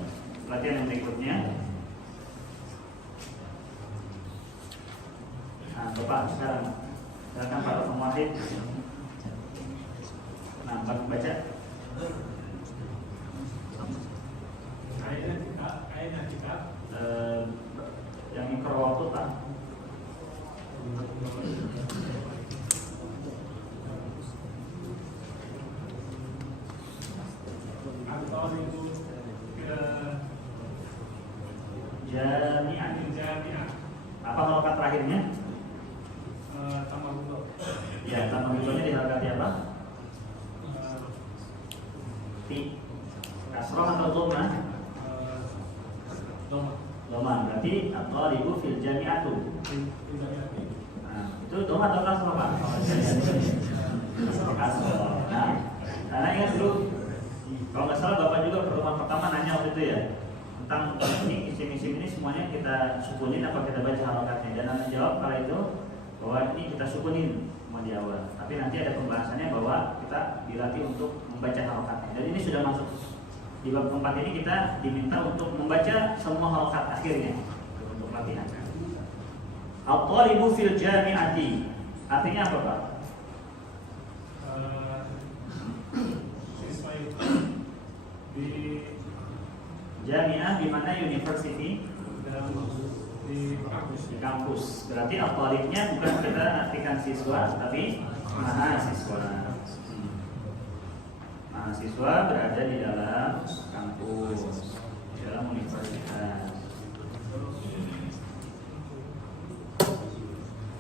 latihan yang berikutnya. Nah, Bapak sekarang silakan Pak Muhammad. Nah, Pak baca. Ayat kita yang ikra waktu Pak. Jami'ah. Apa harokat terakhirnya? tambah butuh. Ya, tambah butuhnya diharokati apa? Ti. Kasroh atau dhamma? Dhamma. Berarti at-thalibu fil jami'atu. Nah, itu dhamma atau kasroh Pak? Kasroh. Nah, karena ingat dulu, kalau nggak salah Bapak juga pertemuan pertama nanya waktu itu ya tentang ini isim-isim ini semuanya kita sukunin apa kita baca harokatnya, dan Anda jawab kala itu bahwa ini kita sukunin semua di awal. Tapi nanti ada pembahasannya bahwa kita dilatih untuk membaca harokatnya. Dan ini sudah masuk di bab 4 ini, kita diminta untuk membaca semua harokat akhirnya untuk latihan. At-thalibu fil jami'ati artinya apa Pak? Siswa itu di Jami'ah di mana university? di kampus. Di kampus. Berarti at-thalibnya bukan kita artikan siswa, tapi mahasiswa. Mahasiswa berada di dalam kampus, di dalam universitas.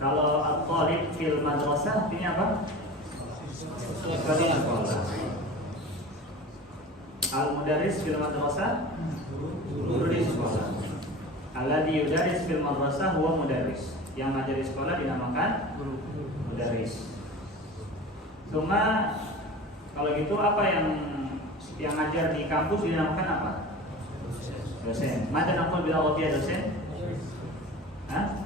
Kalau at-thalib fil madrasah artinya apa? Siswa di sekolah. Al-mudarris fil madrasah, guru di sekolah. Alladhi yudaris fil madrasah huwa mudarris. Yang ngajar di sekolah dinamakan mudarris. Cuma kalau gitu apa yang yang ngajar di kampus dinamakan apa? Dosen. Mada naqul bil Arabiyah dosen? Hah?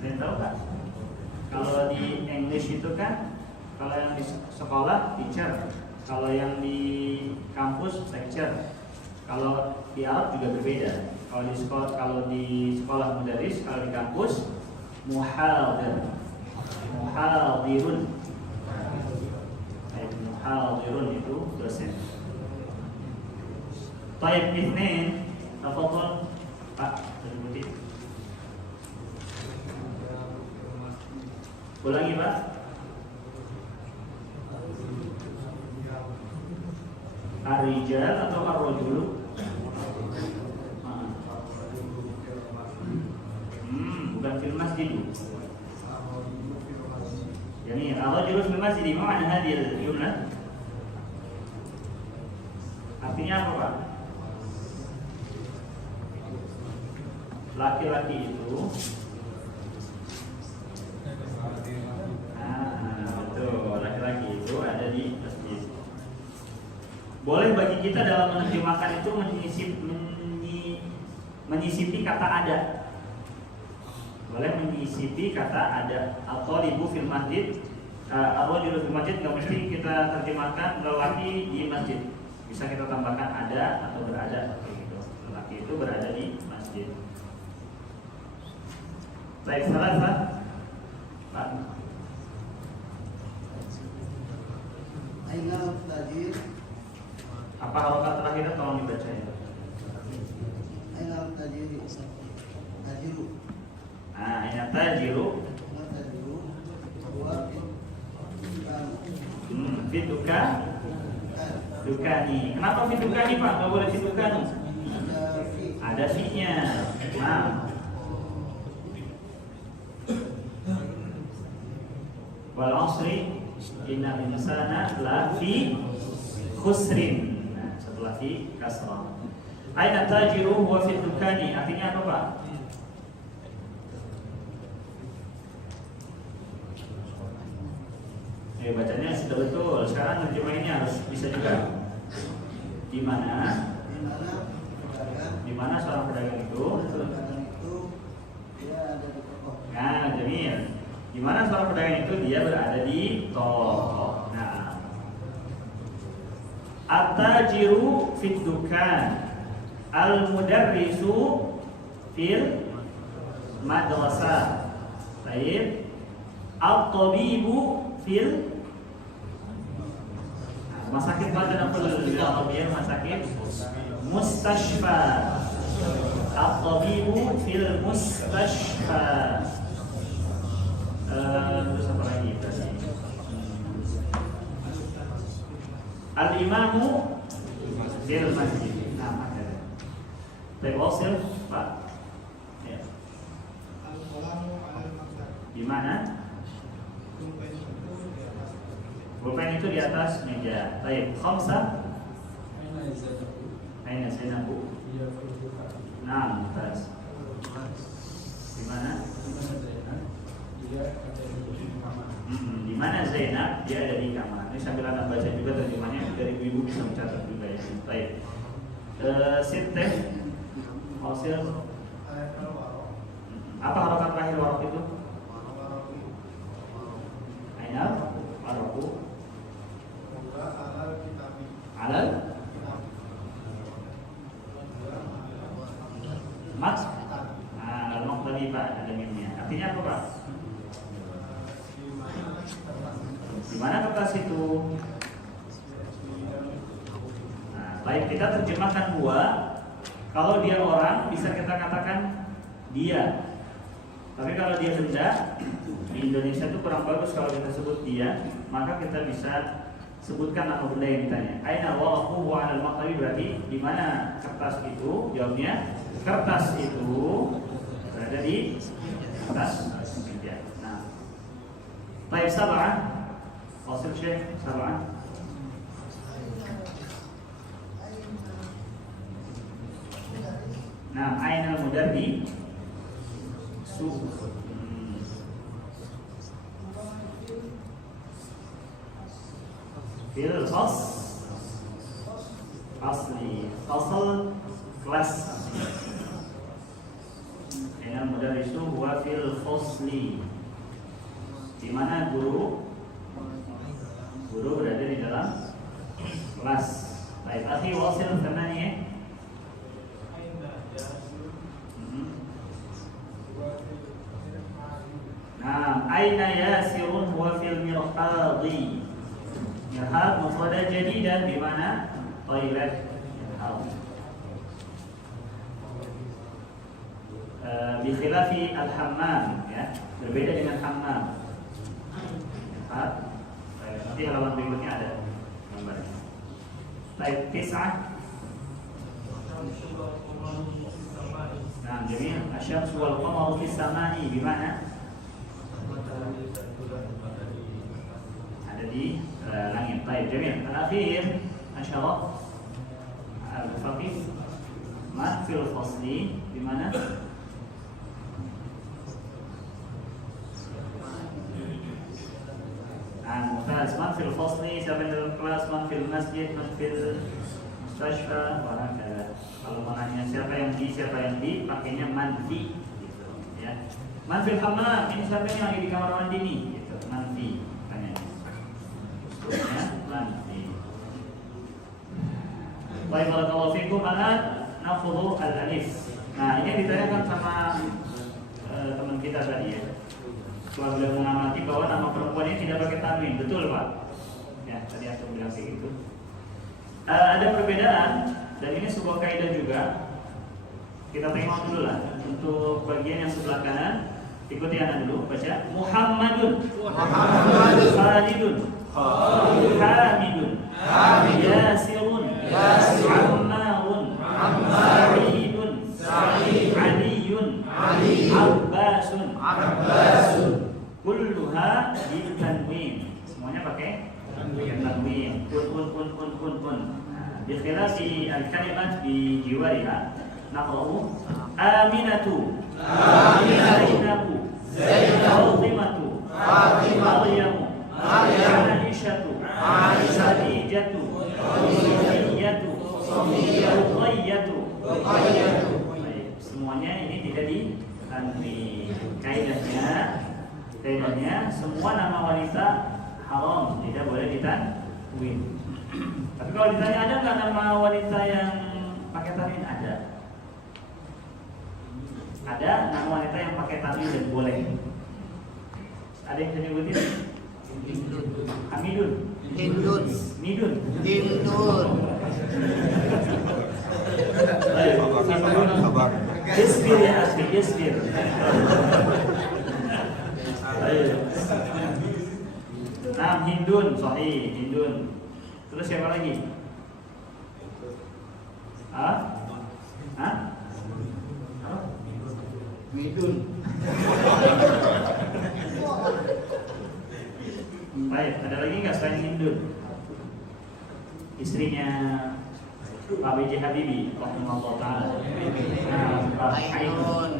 Ada yang tahu Pak? Kalau di English itu kan, kalau yang di sekolah teacher, kalau yang di kampus lecturer. Kalau di Arab juga berbeda. Kalau di sekolah mudaris, kalau di kampus muhadir. Muhadirun. Muhadirun itu dosen. Taib ithnain, tafadhal Pak, sebutin. Ulangi Pak. Ar-rijal atau ar-rajulu? Bukan fil masjid. Jamil. Ar-rajulu fil masjid, ma ma'na hadhihi al-jumlah? Artinya apa Pak? Laki-laki itu betul, laki-laki itu ada di masjid. Boleh bagi kita dalam menerjemahkan itu menyisipi kata ada. Boleh menyisipi kata ada. At-thalibu fil masjid, ar-rajulu fil masjid, nggak mesti kita terjemahkan lelaki di masjid. Bisa kita tambahkan ada atau berada gitu. Lelaki itu berada di masjid. Baik, salah Pak. Ainal tajir. Apa harokat terakhir tolong dibaca ya. Ainal tajir. Tajiru. Nah, ini tajiru. Ainal tajiru. Wa Fituka. Dukani. Kenapa fitukani Pak? Gak boleh fitukani. Ada fi-nya. Nah. Wal asri innal insana lafi khusrin. Nah, setelah fi kasrah. Aina tajiru huwa fi dukani. Artinya apa Pak? Bacanya sudah betul. Sekarang terjemahannya harus bisa juga. Di mana seorang pedagang itu? dia ada di toko. Nah, Jamil. Di mana seorang pedagang itu dia berada di toko. Nah, at-tajiru fid dukan, al-mudarrisu fil madrasah. Baik. At-tabibu fil rumah sakit. Pada naqul bil Arabiyah rumah sakit mustashfa. At-tabibu fil mustashfa. Terus apa lagi berarti? Al-imamu fil masjid. Nah, makanya. Baik, wasil Pak. Ya. Di mana? Pulpen itu di atas meja. Baik, khamsa. Aina Zainabu. Nah, atas. Di mana? Di mana Zainab? Dia ada di kamar. Ini sambil anda baca juga terjemahnya dari ibu bisa mencatat juga ya. Baik. Sitteh. Hasil. Apa harokat terakhir warok itu? Aina waroku. Alal mat. Nah, al tadi Pak ada mimnya. Artinya apa Pak? Di mana kertas itu? Nah, baik, kita terjemahkan huwa. Kalau dia orang bisa kita katakan dia. Tapi kalau dia benda, di Indonesia itu kurang bagus kalau kita sebut dia, maka kita bisa sebutkan nama benda yang ditanya. Aina waqafu wa 'alal maqtabi, berarti di mana kertas itu? Jawabnya kertas itu berada di atas meja. Nah, baik, sab'ah. Qasim Syekh, sab'ah. Nah, aina al-mudarri fil khas Fasli. Fasl kelas. Ainal mudarrisu huwa fil fasli. Di mana guru berada di dalam kelas. Baik, akhi wasil thamaniya. Nah, aina yasirun huwa fil mirhadi. Mirhad mufrad jadidan di mana? Toilet. Mirhad. Bikhilafi al-hammam, ya, berbeda dengan hammam. Mirhad. Nanti halaman berikutnya ada gambarnya. Baik, tis'ah. Nah, jamil. Asyamsu wal qamaru fis samai di mana? Ada di langit. Baik, jamil. Al-akhir, asyarah al-faqih ma fil fasli di mana? Mumtaz, man fil fasli, siapa yang dalam kelas, man fil masjid, man fil mustashfa, warakala. Kalau menanya siapa yang di, pakainya man fi, gitu, ya. Man fil hammam, ini siapa yang lagi di kamar mandi nih, gitu, man fi, tanya. Ya, man fi. Baik, barakallahu fikum. Al'an nafudhu al-alif. Nah, ini yang ditanyakan sama teman kita tadi, ya. Setelah beliau mengamati bahwa nama perempuan ini tidak pakai tanwin, betul Pak? Ya, tadi aku bilang kayak gitu. Ada perbedaan dan ini sebuah kaidah juga. Kita tengok dulu lah untuk bagian yang sebelah kanan. Ikuti anak dulu, baca Muhammadun, Khalidun, Hamidun, Yasirun, Ammarun, Sa'idun, Aliyun, Abbasun, kulluha bitanwin. Semuanya pakai tanwin. Kun. Bikhilafi al-kalimat bi jiwariha. Naqra'u Aminatu, Zainabu, Fatimatu, Maryamu, Aishatu, Khadijatu, Ruqayyatu. Semuanya ini tidak ditanwin. Kaidahnya semua nama wanita haram, tidak boleh ditanwin. Tapi kalau ditanya ada nggak nama wanita yang pakai tanwin? Ada nama wanita yang pakai tanwin dan boleh. Ada yang bisa nyebutin? Hamidun, Hindun, Midun, Hindun, Sabar. Isbir ya asli, isbir. Nah, Hindun, sahih, Hindun. Terus siapa lagi? Midun. Baik, ada lagi nggak selain Hindun? Istrinya Pak B.J. Habibie, rahimahullah ta'ala. Ainun.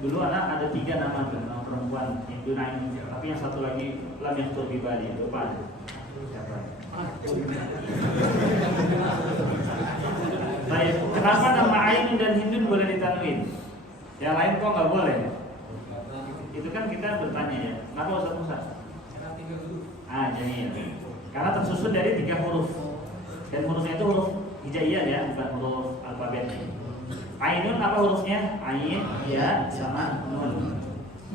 Dulu anak ada 3 nama perempuan Hindun Ainun, tapi yang satu lagi lam yang di Bali, lupa. Siapa? Baik, kenapa nama Ainun dan Hindun boleh ditanwin? Yang lain kok nggak boleh? Itu kan kita bertanya ya. Kenapa Ustaz Musa? Jamil. Karena tersusun dari 3 huruf. Dan hurufnya itu huruf hijaiyah ya, bukan huruf alfabet. Ainun apa hurufnya? Ain, ya, sama nun.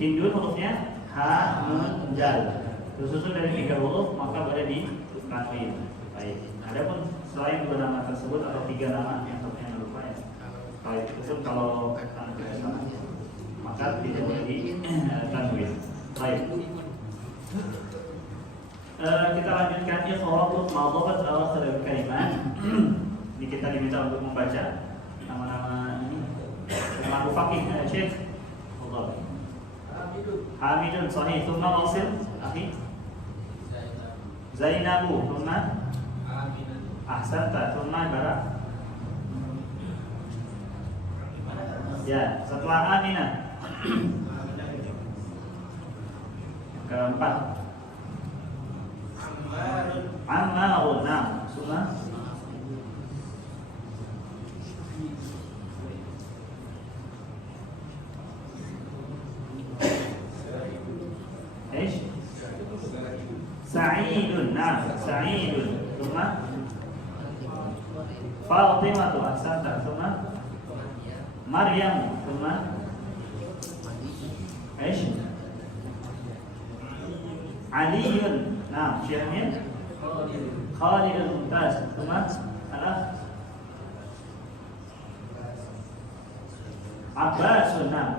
Hindun hurufnya ha, nun, dal. Tersusun dari 3 huruf, maka boleh ditanwin. Baik. Adapun selain 2 nama tersebut atau 3 nama yang satunya lupa ya. Baik, itu pun kalau tanpa kesalahan, maka tidak boleh ditanwin. Baik. Kita lanjutkan ikhrawatut madhabat awakhir al-kalimat. Ini kita diminta untuk membaca nama-nama ini. Nama faqih Syekh Fadhil. Hamidun sahih, thumma wasil akhi. Zainabu, thumma ahsanta, thumma bara. Ya, setelah Aminah. Keempat Ammarun, nah ثم ايش؟ سعيد. نعم سعيد. ثم فاطمة. أحسنت. ثم مريم. ثم ايش؟ علي. نعم شيخ مين؟ خالد. ممتاز. ثم الأخ عباس. نعم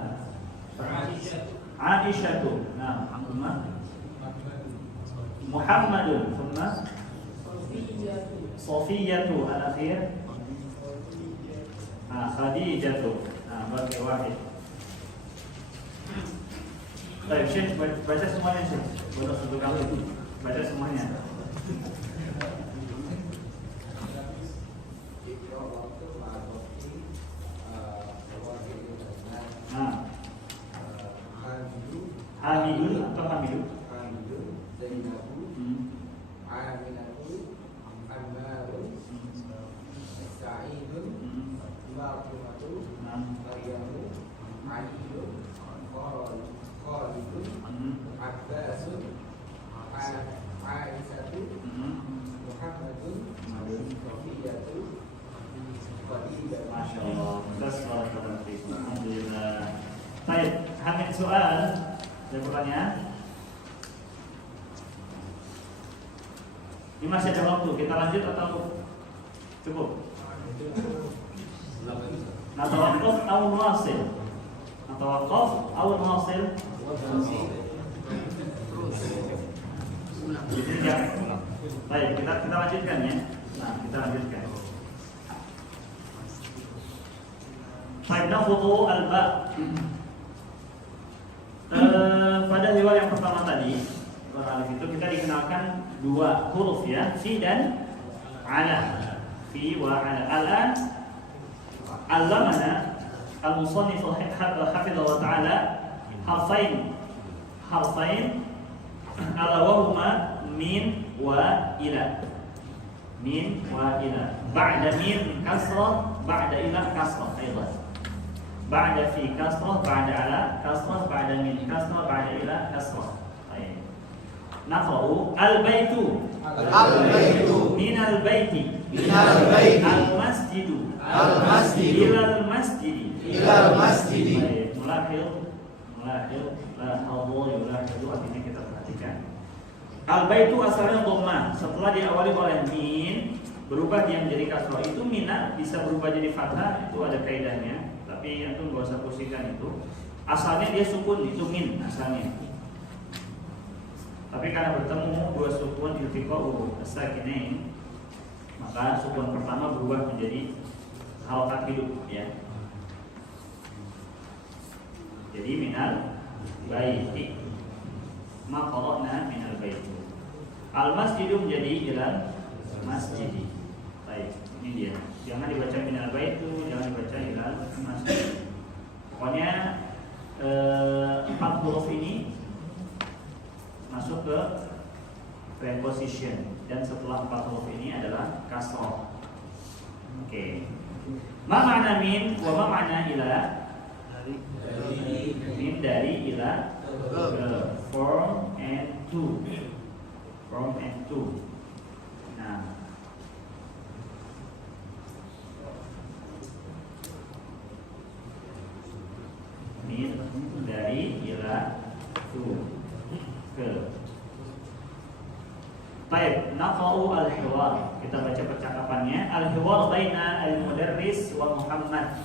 عائشة. نعم. ثم محمد. ثم صفية. الأخير خديجة. باقي واحد. Baik, Syekh, baca semuanya Syekh. Bodoh satu kali. Baca semuanya. Nah. Hamidun atau Hamidun? Hamidun, Zainabu, Aminatu, Ammarun, Sa'idun, Fatimatu, Maryamu, Aliyun, Khalidun, Abbasun, Aisyatu, Muhammadun, Sofiyatu, Khadijah. Masya Allah. Alhamdulillah. Baik, Hamid soal. Ada pertanyaan? Ini masih ada waktu. Kita lanjut atau cukup? Natawaqaf atau nasil? Natawaqaf atau nasil? Ya. Baik, kita lanjutkan ya. Nah, kita lanjutkan. Baik, nafudhu al-ba. Pada riwayat yang pertama tadi, alif itu kita dikenalkan dua huruf ya, fi dan ala. Fi wa ala. Al-an allamana al-musannif hafidhahu ta'ala harfain ala wa huma min wa ila. Min wa ila. Ba'da min kasrah, ba'da ila kasrah aidan. Ba'da fi kasrah, ba'da ala kasrah, ba'da min kasrah, ba'da ila kasrah. Baik. Naqra'u al-baitu. Al-baitu. Min al-baiti. Min al-baiti. Al-masjidu. Al-masjidu. Ila al-masjidi. Ila al-masjidi. Baik. Mulahil. La hadur yulahidu. Artinya kita perhatikan. Al-baitu asalnya dhamma. Setelah diawali oleh min, berubah dia menjadi kasrah. Itu mina bisa berubah jadi fathah. Itu ada kaidahnya. Tapi antum gak usah pusingkan itu. Asalnya dia sukun, itu min asalnya. Tapi karena bertemu dua sukun iltiqa'u as-sakinain, maka sukun pertama berubah menjadi harakat hidup ya. Jadi minal baiti. Ma qara'na minal baiti. Al-masjidu menjadi ilal masjidi. Baik, ini dia. Jangan dibaca minal baitu, jangan dibaca ilal masjid. Pokoknya 4 huruf ini masuk ke preposition dan setelah 4 huruf ini adalah kasrah. Oke. Ma ma'na min wa ma ma'na ila? Min dari ila ke from and to. From and to. Nah, min dari ila to ke. Baik, naqra'u al-hiwar. Kita baca percakapannya. Al-hiwar baina al-mudarris wa Muhammad.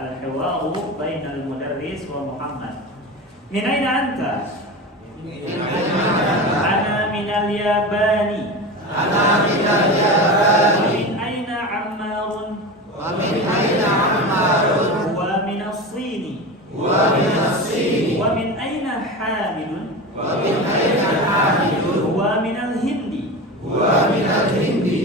Al-hiwar baina al-mudarris wa Muhammad. Min aina anta? Ana min al-Yabani. Ana min al-Yabani. Min aina Ammarun? Wa min aina Ammarun. Wa min as-Sini. Wa min as-Sini. Wa min aina Hamidun? Wa min aina Hamidun. Wa min al-Hindi. Wa min al-Hindi.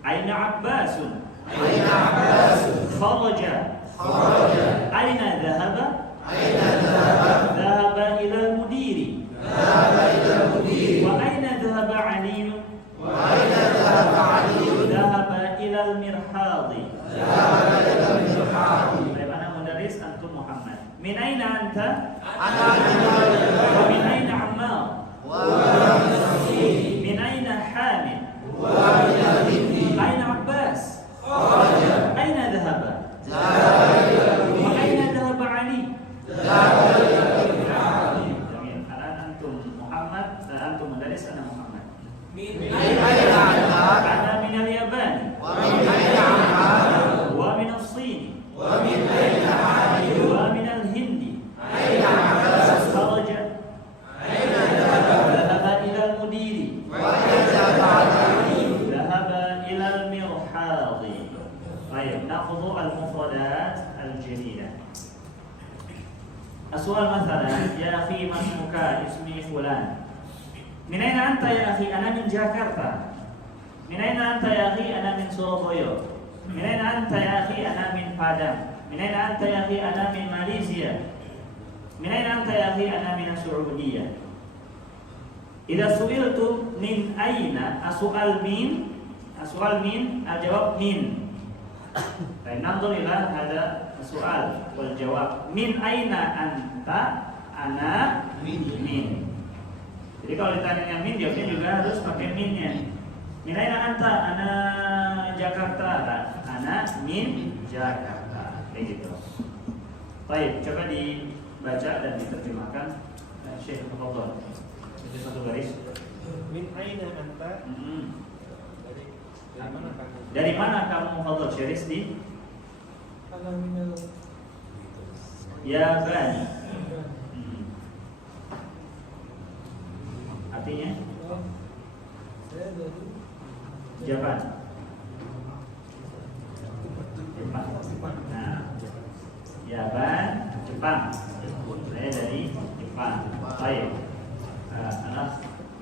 Aina Abbasun? Aina Abbasun. Kharaja. Kharaja. Aina dhahaba? Aina dhahaba. Dhahaba ila al-mudiri. Dhahaba ila al-mudiri. Wa aina dhahaba Ali? Wa aina dhahaba Ali. Muhammad. Min aina anta? Ana minal Wa min aina Ammar? wa minal Sin Min aina Hamid? wa minal Hindi. Aina Abbas? Kharaja Aina dhahaba? zahaba Wa aina dhahaba Ali? zahaba Jamil. Alan antum Muhammad, antum madaris ana Muhammad. min aina anta Ana min al-Yaban wa min aina Ammar wa min as-Sin wa min aina Hamid wa min al-Hind. aina Abbas Kharaja aina dhahaba dhahaba ila al-mudiri wa dhahaba ذهب إلى المرحاض. طيب نأخذ المفردات الجديدة. السؤال مثلا يا أخي ما اسمك؟ اسمي فلان. من أين أنت يا أخي؟ أنا من جاكرتا. من أين أنت يا أخي؟ أنا من سورابaya. من أين أنت يا أخي؟ أنا من Padang. من أين أنت يا أخي؟ أنا من ماليزيا. من أين أنت يا أخي؟ أنا من السعودية. إذا سئلتم من أين؟ السؤال من الجواب من. طيب ننظر إلى هذا السؤال والجواب. من أين أنت؟ أنا min. Jadi kalau ditanya min, jawabnya juga harus pakai minnya. Min aina anta? Ana Jakarta. Ana min Jakarta. Kayak gitu. Baik, coba dibaca dan diterjemahkan. Syekh Muhammad. Jadi satu garis. Min aina anta? Dari mana kamu Muhammad Syaris di Ana minal Yaban? Artinya saya dari Japan. Jepang. Nah, Yaban, Jepang. Saya dari Jepang. Baik. Anas,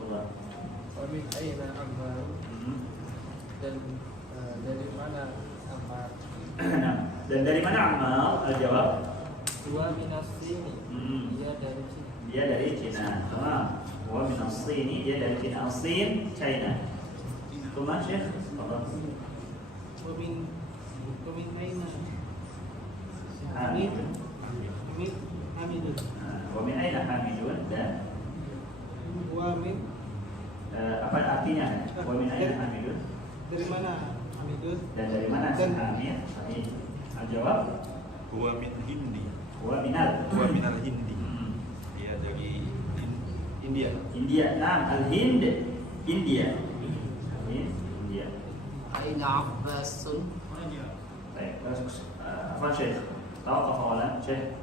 Allah. Wa min aina Ammar, dan dari mana Ammar? Nah, dan dari mana Amal? Al-jawab. Wa minas Sin, dia dari Cina. Dia dari Cina. Tamam. Wa min as-Sin, dia dari Cina. As-Sin, China. Tuma Syekh, Allah. wa min aina Hamid. Hamidun. Wa min aina Hamidun dan Wa min apa artinya? Wa min aina Hamidun dari mana Hamidun? dan dari mana si Hamid? Sahih. Al-jawab Huwa min Hindi. wa minal Huwa minal Hindi. Dia dari India. India. Nah, Al-Hind, India. India. aina Abbasun Baik, terus apa Syekh? Tawaqaf awalan, Syekh.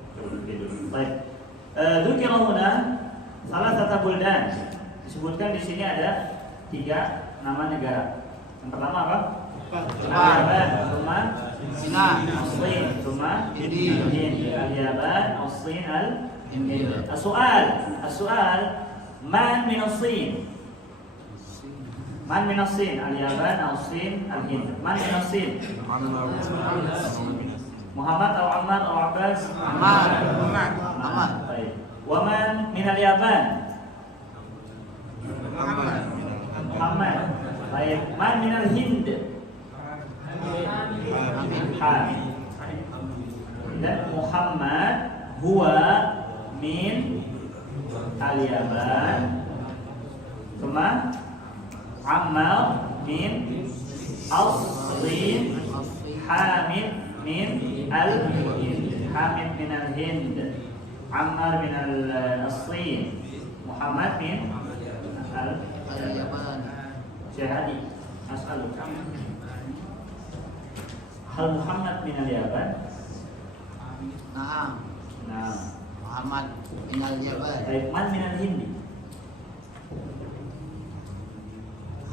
Baik. Dzukira huna thalathata buldan. Disebutkan di sini ada 3 nama negara. Yang pertama apa? Al-Yaban, Thumma Cina As-Sin, Thumma Hindi. Hind. Al-Yaban, As-Sin, Hindi. السؤال من من الصين؟ من من الصين؟ اليابان أو الصين الهند؟ من من الصين؟ محمد أو عمار أو عباس؟ Ammar عمار. طيب ومن من اليابان؟ محمد. طيب من من الهند؟ حامد. إذا محمد هو من اليابان ثم عمار من الصين حامد من الهند حامد من الهند عمار من الصين محمد من Al-Yaban شهادي أسألك هل محمد من اليابان؟ Naam نعم. Muhammad minal Yaban طيب من من الهند؟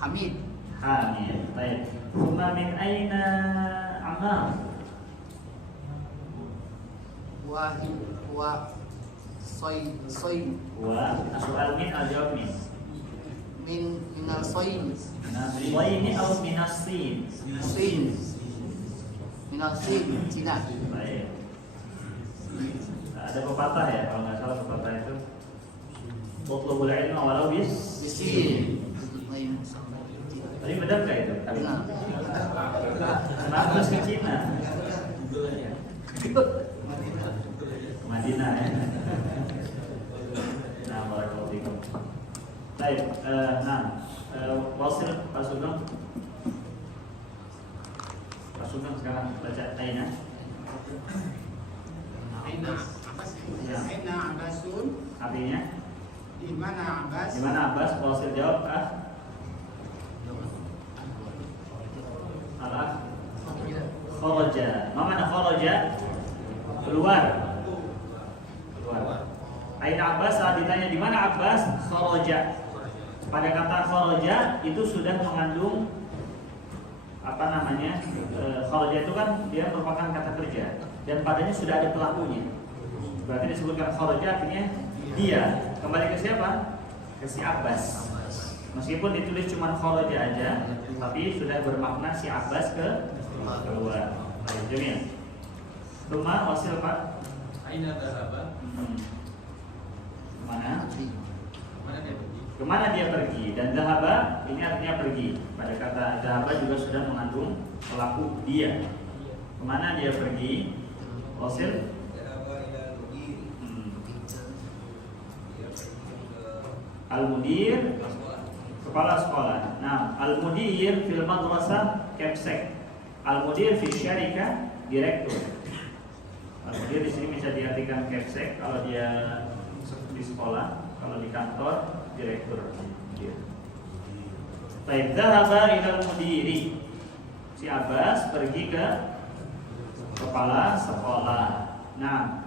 Hamid حامد. طيب ثم من أين عمار؟ wa soy والسؤال من الجواب من minal soy من الصين أو من الصين؟ Sin minal Sin Cina Baik. Ada pepatah ya, kalau nggak salah pepatah itu Utlubul ilma walau Sin Tapi benar nggak itu? Benar. Kenapa harus ke Cina? dinar ya. Nah, barakallahu fikum. Baik, wasil Pak Sugeng. Pak Sugeng sekarang baca aina. Aina Abbas. Ya. Aina Abbasun. Artinya Di mana Abbas? di mana Abbas? Wasil jawab kharaja. Ma mana kharaja? Keluar. Aina Abbas, saat ditanya di mana Abbas, kharaja. Pada kata kharaja itu sudah mengandung apa namanya? Kharaja itu kan dia merupakan kata kerja dan padanya sudah ada pelakunya. Berarti disebutkan kharaja artinya dia. Kembali ke siapa? Ke si Abbas. Meskipun ditulis cuma kharaja aja, tapi sudah bermakna si Abbas keluar. Baik, Jamil. Rumah wasil Pak. Aina dhahaba? Mana? Mana dia pergi? Kemana dia pergi? Dan dhahaba ini artinya pergi. Pada kata dhahaba juga sudah mengandung pelaku dia. Kemana dia pergi? Wasil? Al-mudir, kepala sekolah. Nah, al-mudir fil madrasah kepsek. Al-mudir fi syarikah direktur. Al-mudir di sini bisa diartikan kepsek kalau dia di sekolah, kalau di kantor direktur. Baik, dhahaba ila al-mudiri. Si Abbas pergi ke kepala sekolah. Nah,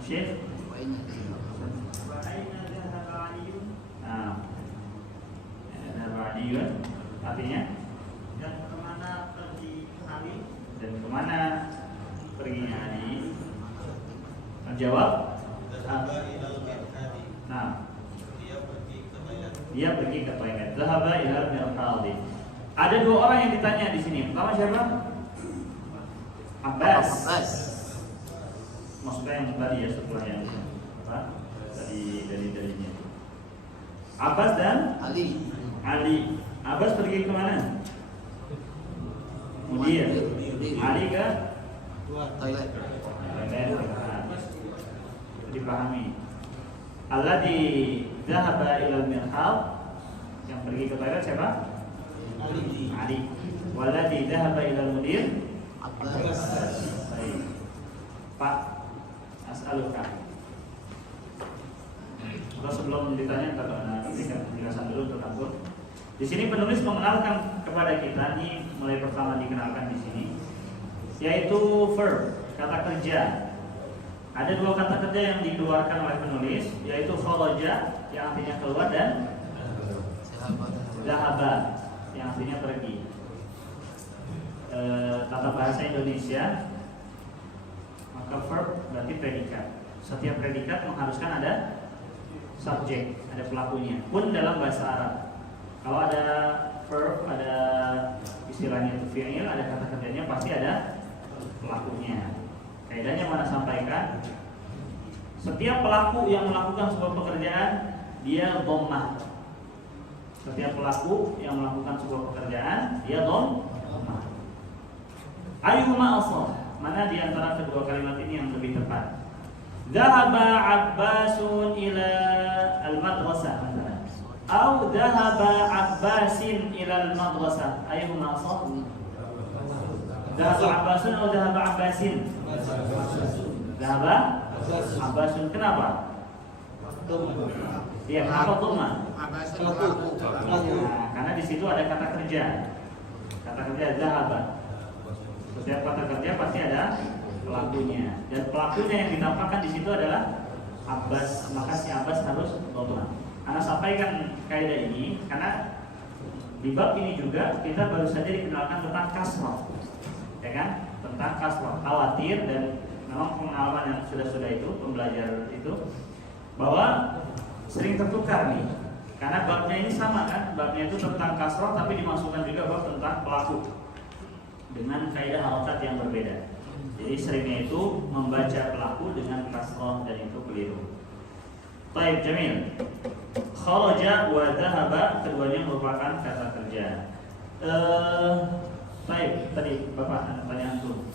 Syekh. Nah, Aliyun artinya dan kemana pergi Ali? Dan kemana perginya Ali? Menjawab. Nah, dia pergi ke toilet. Dhahaba ilal mirqadi. Ada dua orang yang ditanya di sini. Pertama siapa? Abbas. Maksudnya yang tadi ya, setelah yang apa? Dari Abbas dan Ali. Abbas pergi ke mana? Mudir. Ali ke Toilet. Dipahami. Alladhi dhahaba ilal mirhal, yang pergi ke toilet siapa? Ali. Walladhi dhahaba ilal mudir Abbas. Baik. Pak, as'aluka. Atau sebelum ditanya berikan penjelasan dulu untuk ampun. Di sini penulis mengenalkan kepada kita, ini mulai pertama dikenalkan di sini, yaitu verb, kata kerja. Ada dua kata kerja yang dikeluarkan oleh penulis, yaitu kharaja yang artinya keluar dan dhahaba yang artinya pergi. Tata bahasa Indonesia, maka verb berarti predikat. Setiap predikat mengharuskan ada subjek, ada pelakunya. Pun dalam bahasa Arab, kalau ada verb, ada istilahnya itu fi'il, ada kata kerjanya, pasti ada pelakunya. Kaidahnya mana sampaikan? Setiap pelaku yang melakukan sebuah pekerjaan, dia dhammah. Setiap pelaku yang melakukan sebuah pekerjaan, dia dhammah. Ayyuhuma asah? Mana di antara kedua kalimat ini yang lebih tepat? Dhahaba Abbasun ila al-madrasah atau dhahaba Abbasin ila al-madrasah. Ayyuhuma asah? Dhahaba Abbasun atau dhahaba Abbasin? Dhahaba Abbasun. Kenapa? Iya, kenapa dhamma? Abbasun pelaku. Nah, karena di situ ada kata kerja. Kata kerja dhahaba. Setiap kata kerja pasti ada pelakunya, dan pelakunya yang ditampakkan di situ adalah Abbas. Maka si Abbas harus dhamma. Karena sampaikan kaidah ini karena di bab ini juga kita baru saja dikenalkan tentang kasrah, ya kan? Tentang kasrah, khawatir, dan memang pengalaman yang sudah itu, pembelajaran itu, bahwa sering tertukar nih. Karena babnya ini sama kan? Babnya itu tentang kasrah, tapi dimasukkan juga bab tentang pelaku dengan kaidah harokat yang berbeda. Jadi seringnya itu membaca pelaku dengan kasrah, dan itu keliru. Baik, Jamil. Kharaja wa dhahaba, keduanya merupakan kata kerja. Baik, tadi Bapak tanya antum.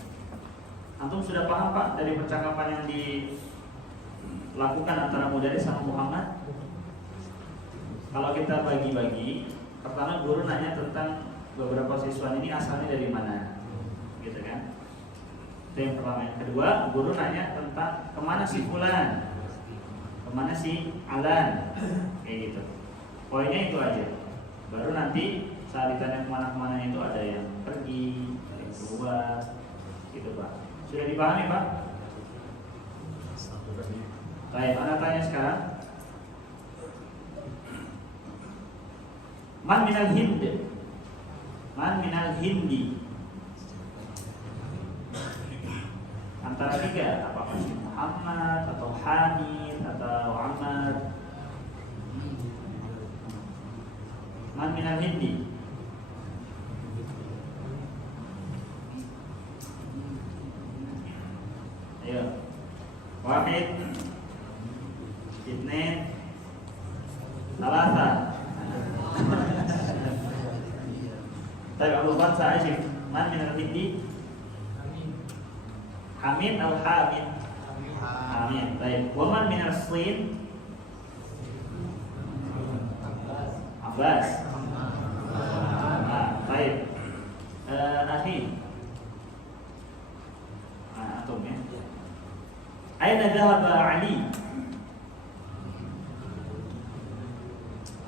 Antum sudah paham Pak dari percakapan yang lakukan antara Mudaris sama Muhammad? Kalau kita bagi-bagi, pertama guru nanya tentang beberapa siswa ini asalnya dari mana, gitu kan? Itu yang pertama. Yang kedua, guru nanya tentang kemana si Fulan, kemana si Alan, kayak gitu. Poinnya itu aja. Baru nanti saat ditanya kemana-kemana itu ada yang pergi, ada yang keluar, gitu Pak. Sudah dipahami Pak? Baik, Anda tanya sekarang. Man minal Hind? Man minal Hindi? Antara tiga, apakah si Muhammad atau Hamid atau Ahmad? Man minal Hindi? Ayo. Wahid, Itnain, Salasa. Tapi Abu Bakar Asyik, man minal Hindi? Hamid atau Hamid? Hamid. Baik. Waman minal Sin? Abbas. Baik. Akhi. Antum ya. Aina dhahaba Ali?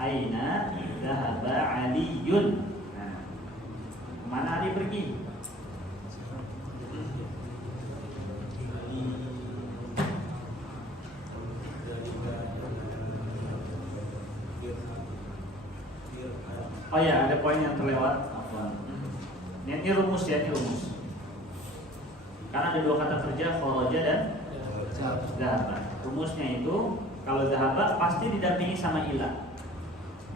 Aina dhahaba Aliyun? Kemana Ali pergi? Oh ya, ada poin yang terlewat. Ini rumus ya, ini rumus. Karena ada dua kata kerja, kharaja dan dhahaba. Rumusnya itu kalau dhahaba pasti didampingi sama ila.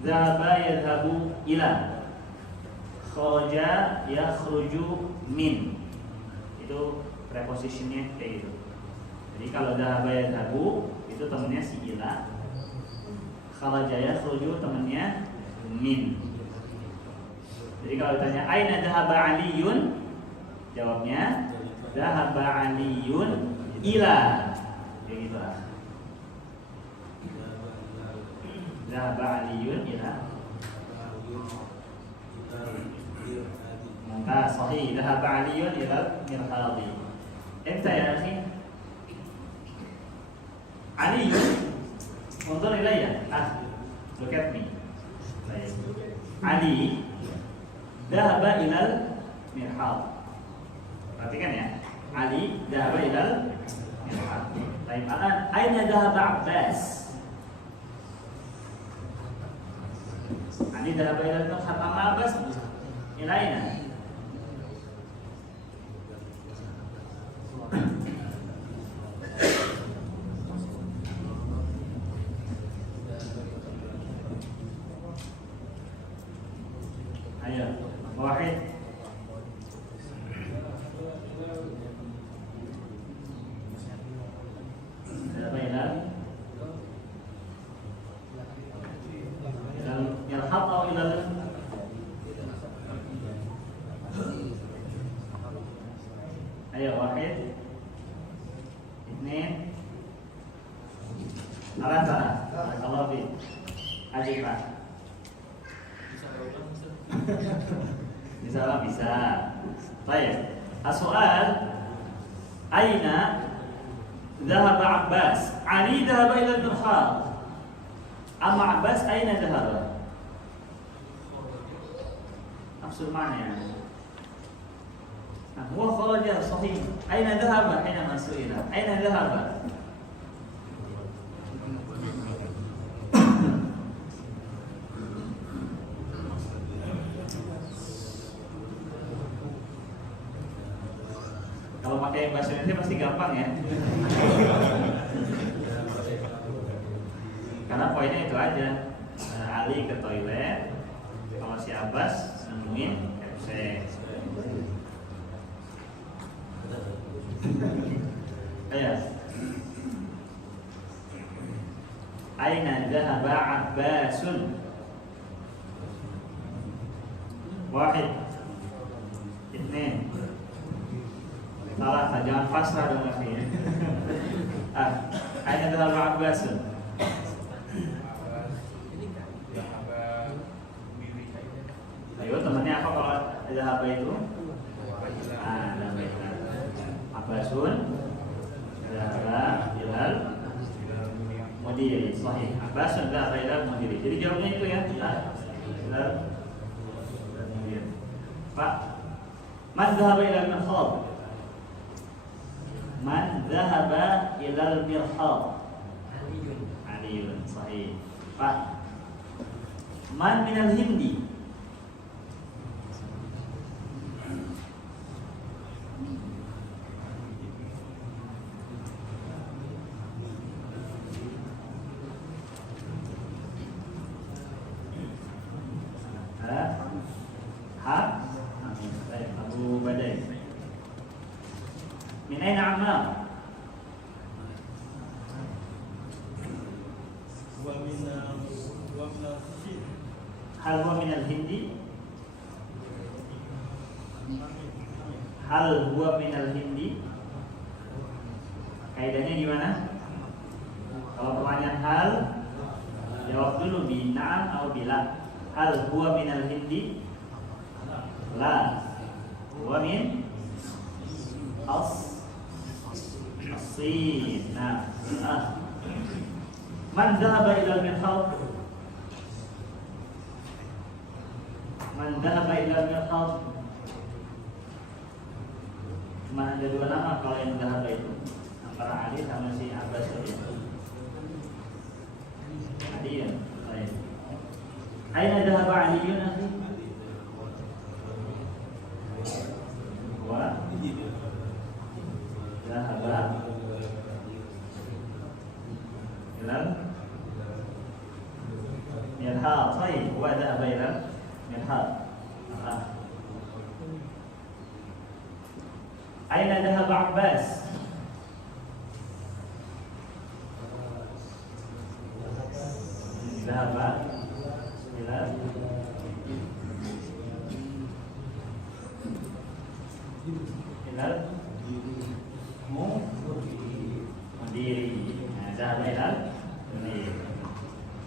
Dhahaba yadhabu ila. Kharaja yakhruju min. Itu prepositionnya kayak gitu. Jadi kalau dhahaba yadhabu itu temennya si ila. Kharaja yakhruju temennya min. Jadi kalau ditanya aina dhahaba Aliyun, jawabnya dhahaba Aliyun ila. Kayak gitu lah. Dhahaba Aliyun ila. Mantap, sahih. Dhahaba Aliyun ila mirhadi. Enta ya akhi? Aliyun. Unzur ilayya. Look at me. Baik. Ali dhahaba ilal mirhad. Perhatikan ya. Ali dhahaba ilal mirhad. Baik, aina dhahaba Abbas? Ali dhahaba ilal mirhad. Amma Abbas ila aina? Ayo, Wahid. Dhahaba ilal mirhad atau ilal? Ayo, Wahid. Itnain. Salasa. Barakallahu fiik. Ajib Pak. Bisa bisa. Baik. Soal aina dhahaba Abbas? Ali dhahaba ila al-mirhad. Amma Abbas aina dhahaba? Maksud mana? Huwa kharaja sahih. Aina dhahaba? Aina masuila? Aina dhahaba? Kalau pakai bahasa Indonesia pasti gampang ya. Karena poinnya itu aja. Ali ke toilet, kalau si Abbas nemuin FC. Ayo. Aina dhahaba Abbasun? Wahid. Itnain. Salah, jangan pasrah dong akhi. Aina dhahaba Abbasun. Ayo temannya apa kalau dhahaba itu? Abbasun dhahaba ilal mudiri. Sahih. Abbasun dhahaba ilal mudiri. Jadi jawabnya itu ya. Ilal mudiri. Pak, man dhahaba ilal mirhad? Man dhahaba ilal mirhad? Aliyun. Sahih. Pak, man minal hindi? Abu Badai. Min aina Ammar? Hal huwa min al-Hindi? Hal huwa min al-Hindi? Kaidahnya gimana? Kalau pertanyaan hal, jawab dulu bi na'am atau bila. Hal huwa min al-Hindi? La. Huwa min as-Sin. Nah, man dhahaba ila al-mirhad? Man dhahaba ila al-mirhad? Cuma ada dua nama kalau yang dhahaba itu, antara Ali sama si Abbas tadi. Ali ya. Baik. Aina dhahaba Aliyun akhi? Wa dhahaba ilal mirhad. Sahih. Wa dhahaba ilal mirhad. Aina dhahaba Abbas? Dhahaba ilal mudiri. Nah, dhahaba ilal mudiri.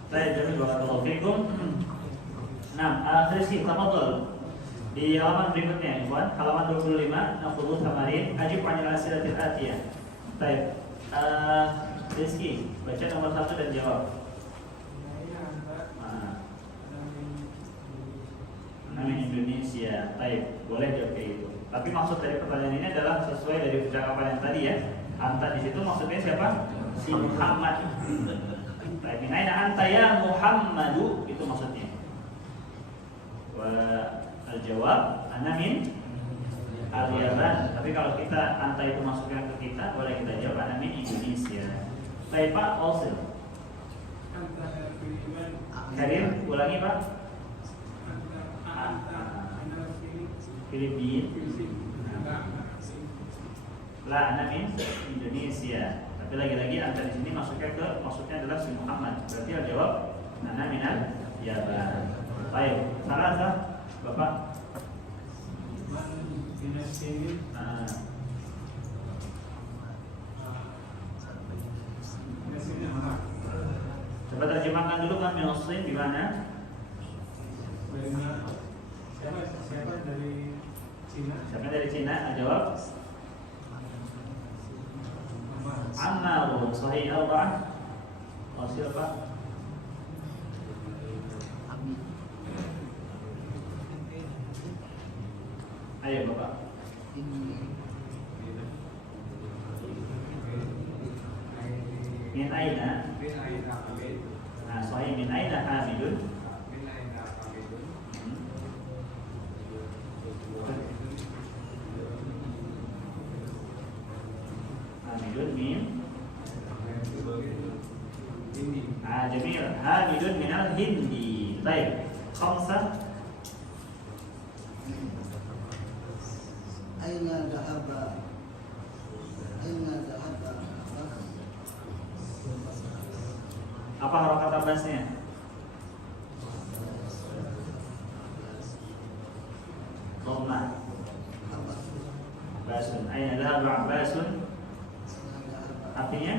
Baik, jamil, barakallahu fikum. Nah, Rizky, tafadhol. Di halaman berikutnya, Ikhwan, halaman 25, nafudhu tamarin, ajib anil asilatil atiyah. Baik, Rizky, baca nomor 1 dan jawab. Nama Indonesia. Baik, boleh jawab kayak gitu. Tapi maksud dari pertanyaan ini adalah sesuai dari percakapan yang tadi ya. Anta di situ maksudnya siapa? Si Muhammad. Baik, minaina anta ya Muhammadu, itu maksudnya. Al-jawab ana min al-Yaman. Tapi kalau kita anta itu masukkan ke kita, boleh kita jawab ana min Indonesia. Baik Pak, Osil. Karim, ulangi Pak. Filipina. La ana min Indonesia. Tapi lagi-lagi anta di sini maksudnya adalah si Muhammad. Berarti al-jawab ana min al-Yaman. Baik, salah Bapak. Coba terjemahkan dulu kan Muslim di mana? Siapa dari Cina? Siapa dari Cina? Jawab. Ammar. Sahih arba'ah. Wasil Pak. Ayo Bapak. Min aina? Nah, sahih min aina Hamidun? Hamidun min? Jamil. Hamidun min al-Hindi. Baik. Khamsah. Aina dhahaba? Aina dhahaba? Apa harokat Abbasnya? Dhammah. Abbasun. Aina dhahaba Abbasun? Artinya?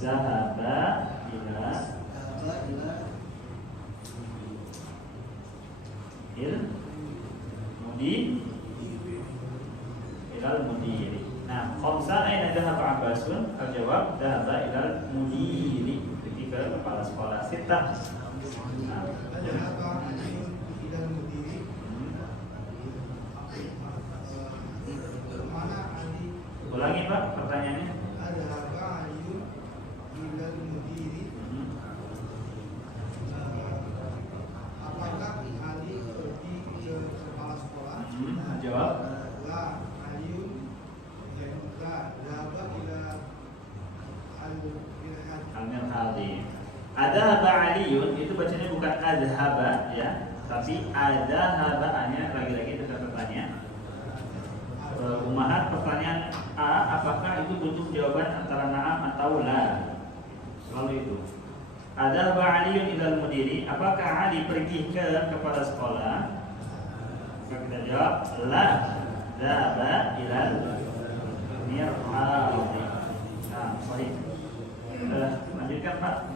Zahaba ila ilal mudiri. Nah, khamsa aina dhahaba Abbasun? Al-jawab dhahaba ilal mudiri. Ketiga kepala sekolah. Sita. Nah, Dhahaba Aliyun ilal mudiri. Mana Ali? ulangi Pak pertanyaannya. Dhahaba Aliyun ilal mudiri. Apakah Ali pergi ke kepala sekolah? Jawab. La Aliyun la dhahaba ila al-mirhad. Al-mirhadi. Adhaba Aliyun itu bacanya bukan adhaba ya, tapi adhabaannya lagi-lagi itu pertanyaan. Umahat pertanyaan A, apakah itu butuh jawaban antara na'am atau la? Selalu itu. Adhaba Aliyun ilal mudiri, apakah Ali pergi ke kepala sekolah? Maka kita jawab la. Dhahaba ilal mirhadi. Nah, sahih. Lanjutkan Pak.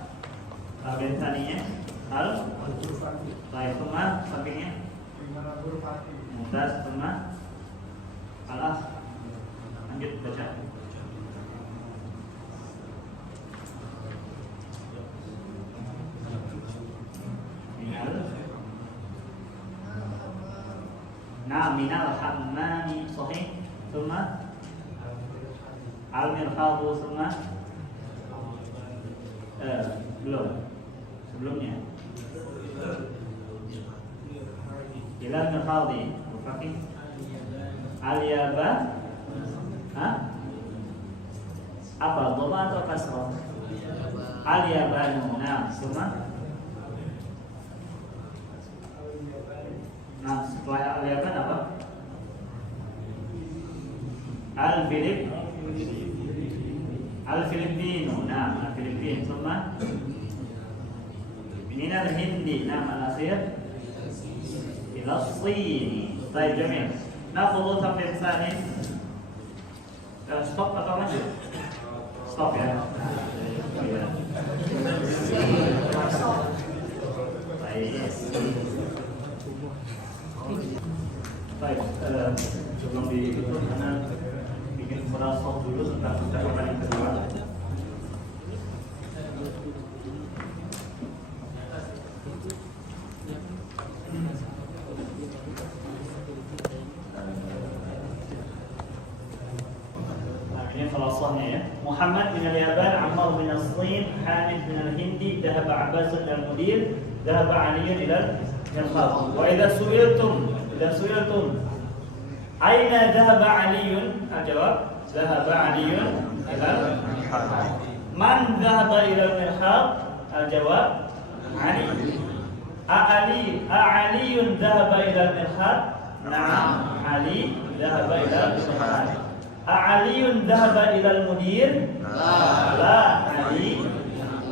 Bagian tadinya baik rumah sampingnya Mumtaz rumah Al-Akh. Lanjut baca. Minal hammami sahih. Thumma al-mirhadu thumma belum sebelumnya ilal mirhadi berarti aliyaba apa dhamma atau kasrah? Aliyabanu. Nah, semua. Nah, setelah aliyaban apa? Al-Filipino. Nah, Al-Filipin. Semua. Minal Hindi. Nah, al-akhir ila Sini. Baik, jamil. Nakhudhu tamrin tsani. Stop atau lanjut? Stop ya. Baik. Baik, sebelum dihitung karena bikin merasuk dulu tentang percakapan yang kedua. Muhammad bin al-Yaban, Ammar bin al-Sin, Hamid bin al-Hindi, dhahaba Abbas al-Mudir, dhahaba Ali ila al-Mirhad. Wa idza su'iltum aina dhahaba Ali? Al-jawab dhahaba Ali ila al-Mirhad. Man dhahaba ila al-Mirhad? Al-jawab Ali. Ali dhahaba ila al-Mirhad? Na'am, Ali dhahaba ila al-Mirhad. A'aliyun dhahaba ilal mudir? La. Ali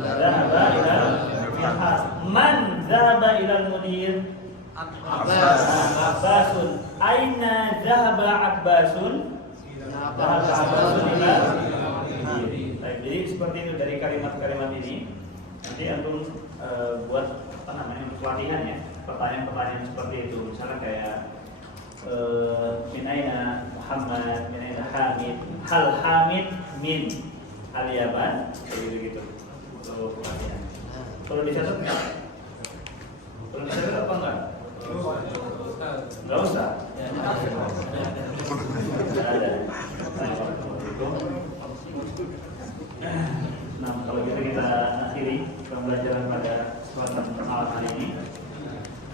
dhahaba ilal mirhad. Man dhahaba ilal mudir? Abbasun. Aina dhahaba Abbasun? Dhahaba Abbasun ilal mudir. Baik, jadi seperti itu dari kalimat-kalimat ini. Nanti antum buat pelatihan ya, pertanyaan-pertanyaan seperti itu. Misalnya kayak min aina Muhammad, min aina Hamid, hal Hamid min al-Yaman, begitu. Untuk pelatihan. Perlu dicatat nggak? Perlu dicatat apa enggak? Nggak usah. Ada. Nah, kalau gitu kita akhiri pembelajaran pada kesempatan malam hari ini.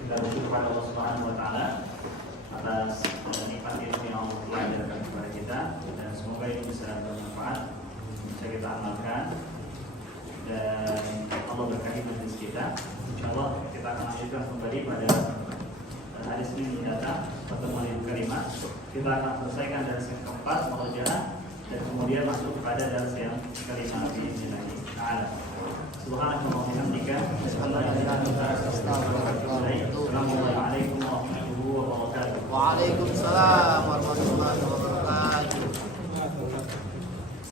Kita bersyukur kepada Allah Subhanahu Wa Taala atas nikmat ilmu yang Allah telah ajarkan kepada kita, dan semoga ini bisa bermanfaat, bisa kita amalkan, dan Allah berkahi majelis kita. Insyaallah kita akan lanjutkan kembali pada hari Senin mendatang, pertemuan yang kelima. Kita akan selesaikan dari yang keempat, murojaah, dan kemudian masuk kepada dari yang kelima biiznillah taala. Subhanallah wa bihamdika, asyhadu an la ilaha illa anta, astaghfiruka wa atubu ilaik. Assalamualaikum warahmatullahi wabarakatuh. Waalaikumsalam.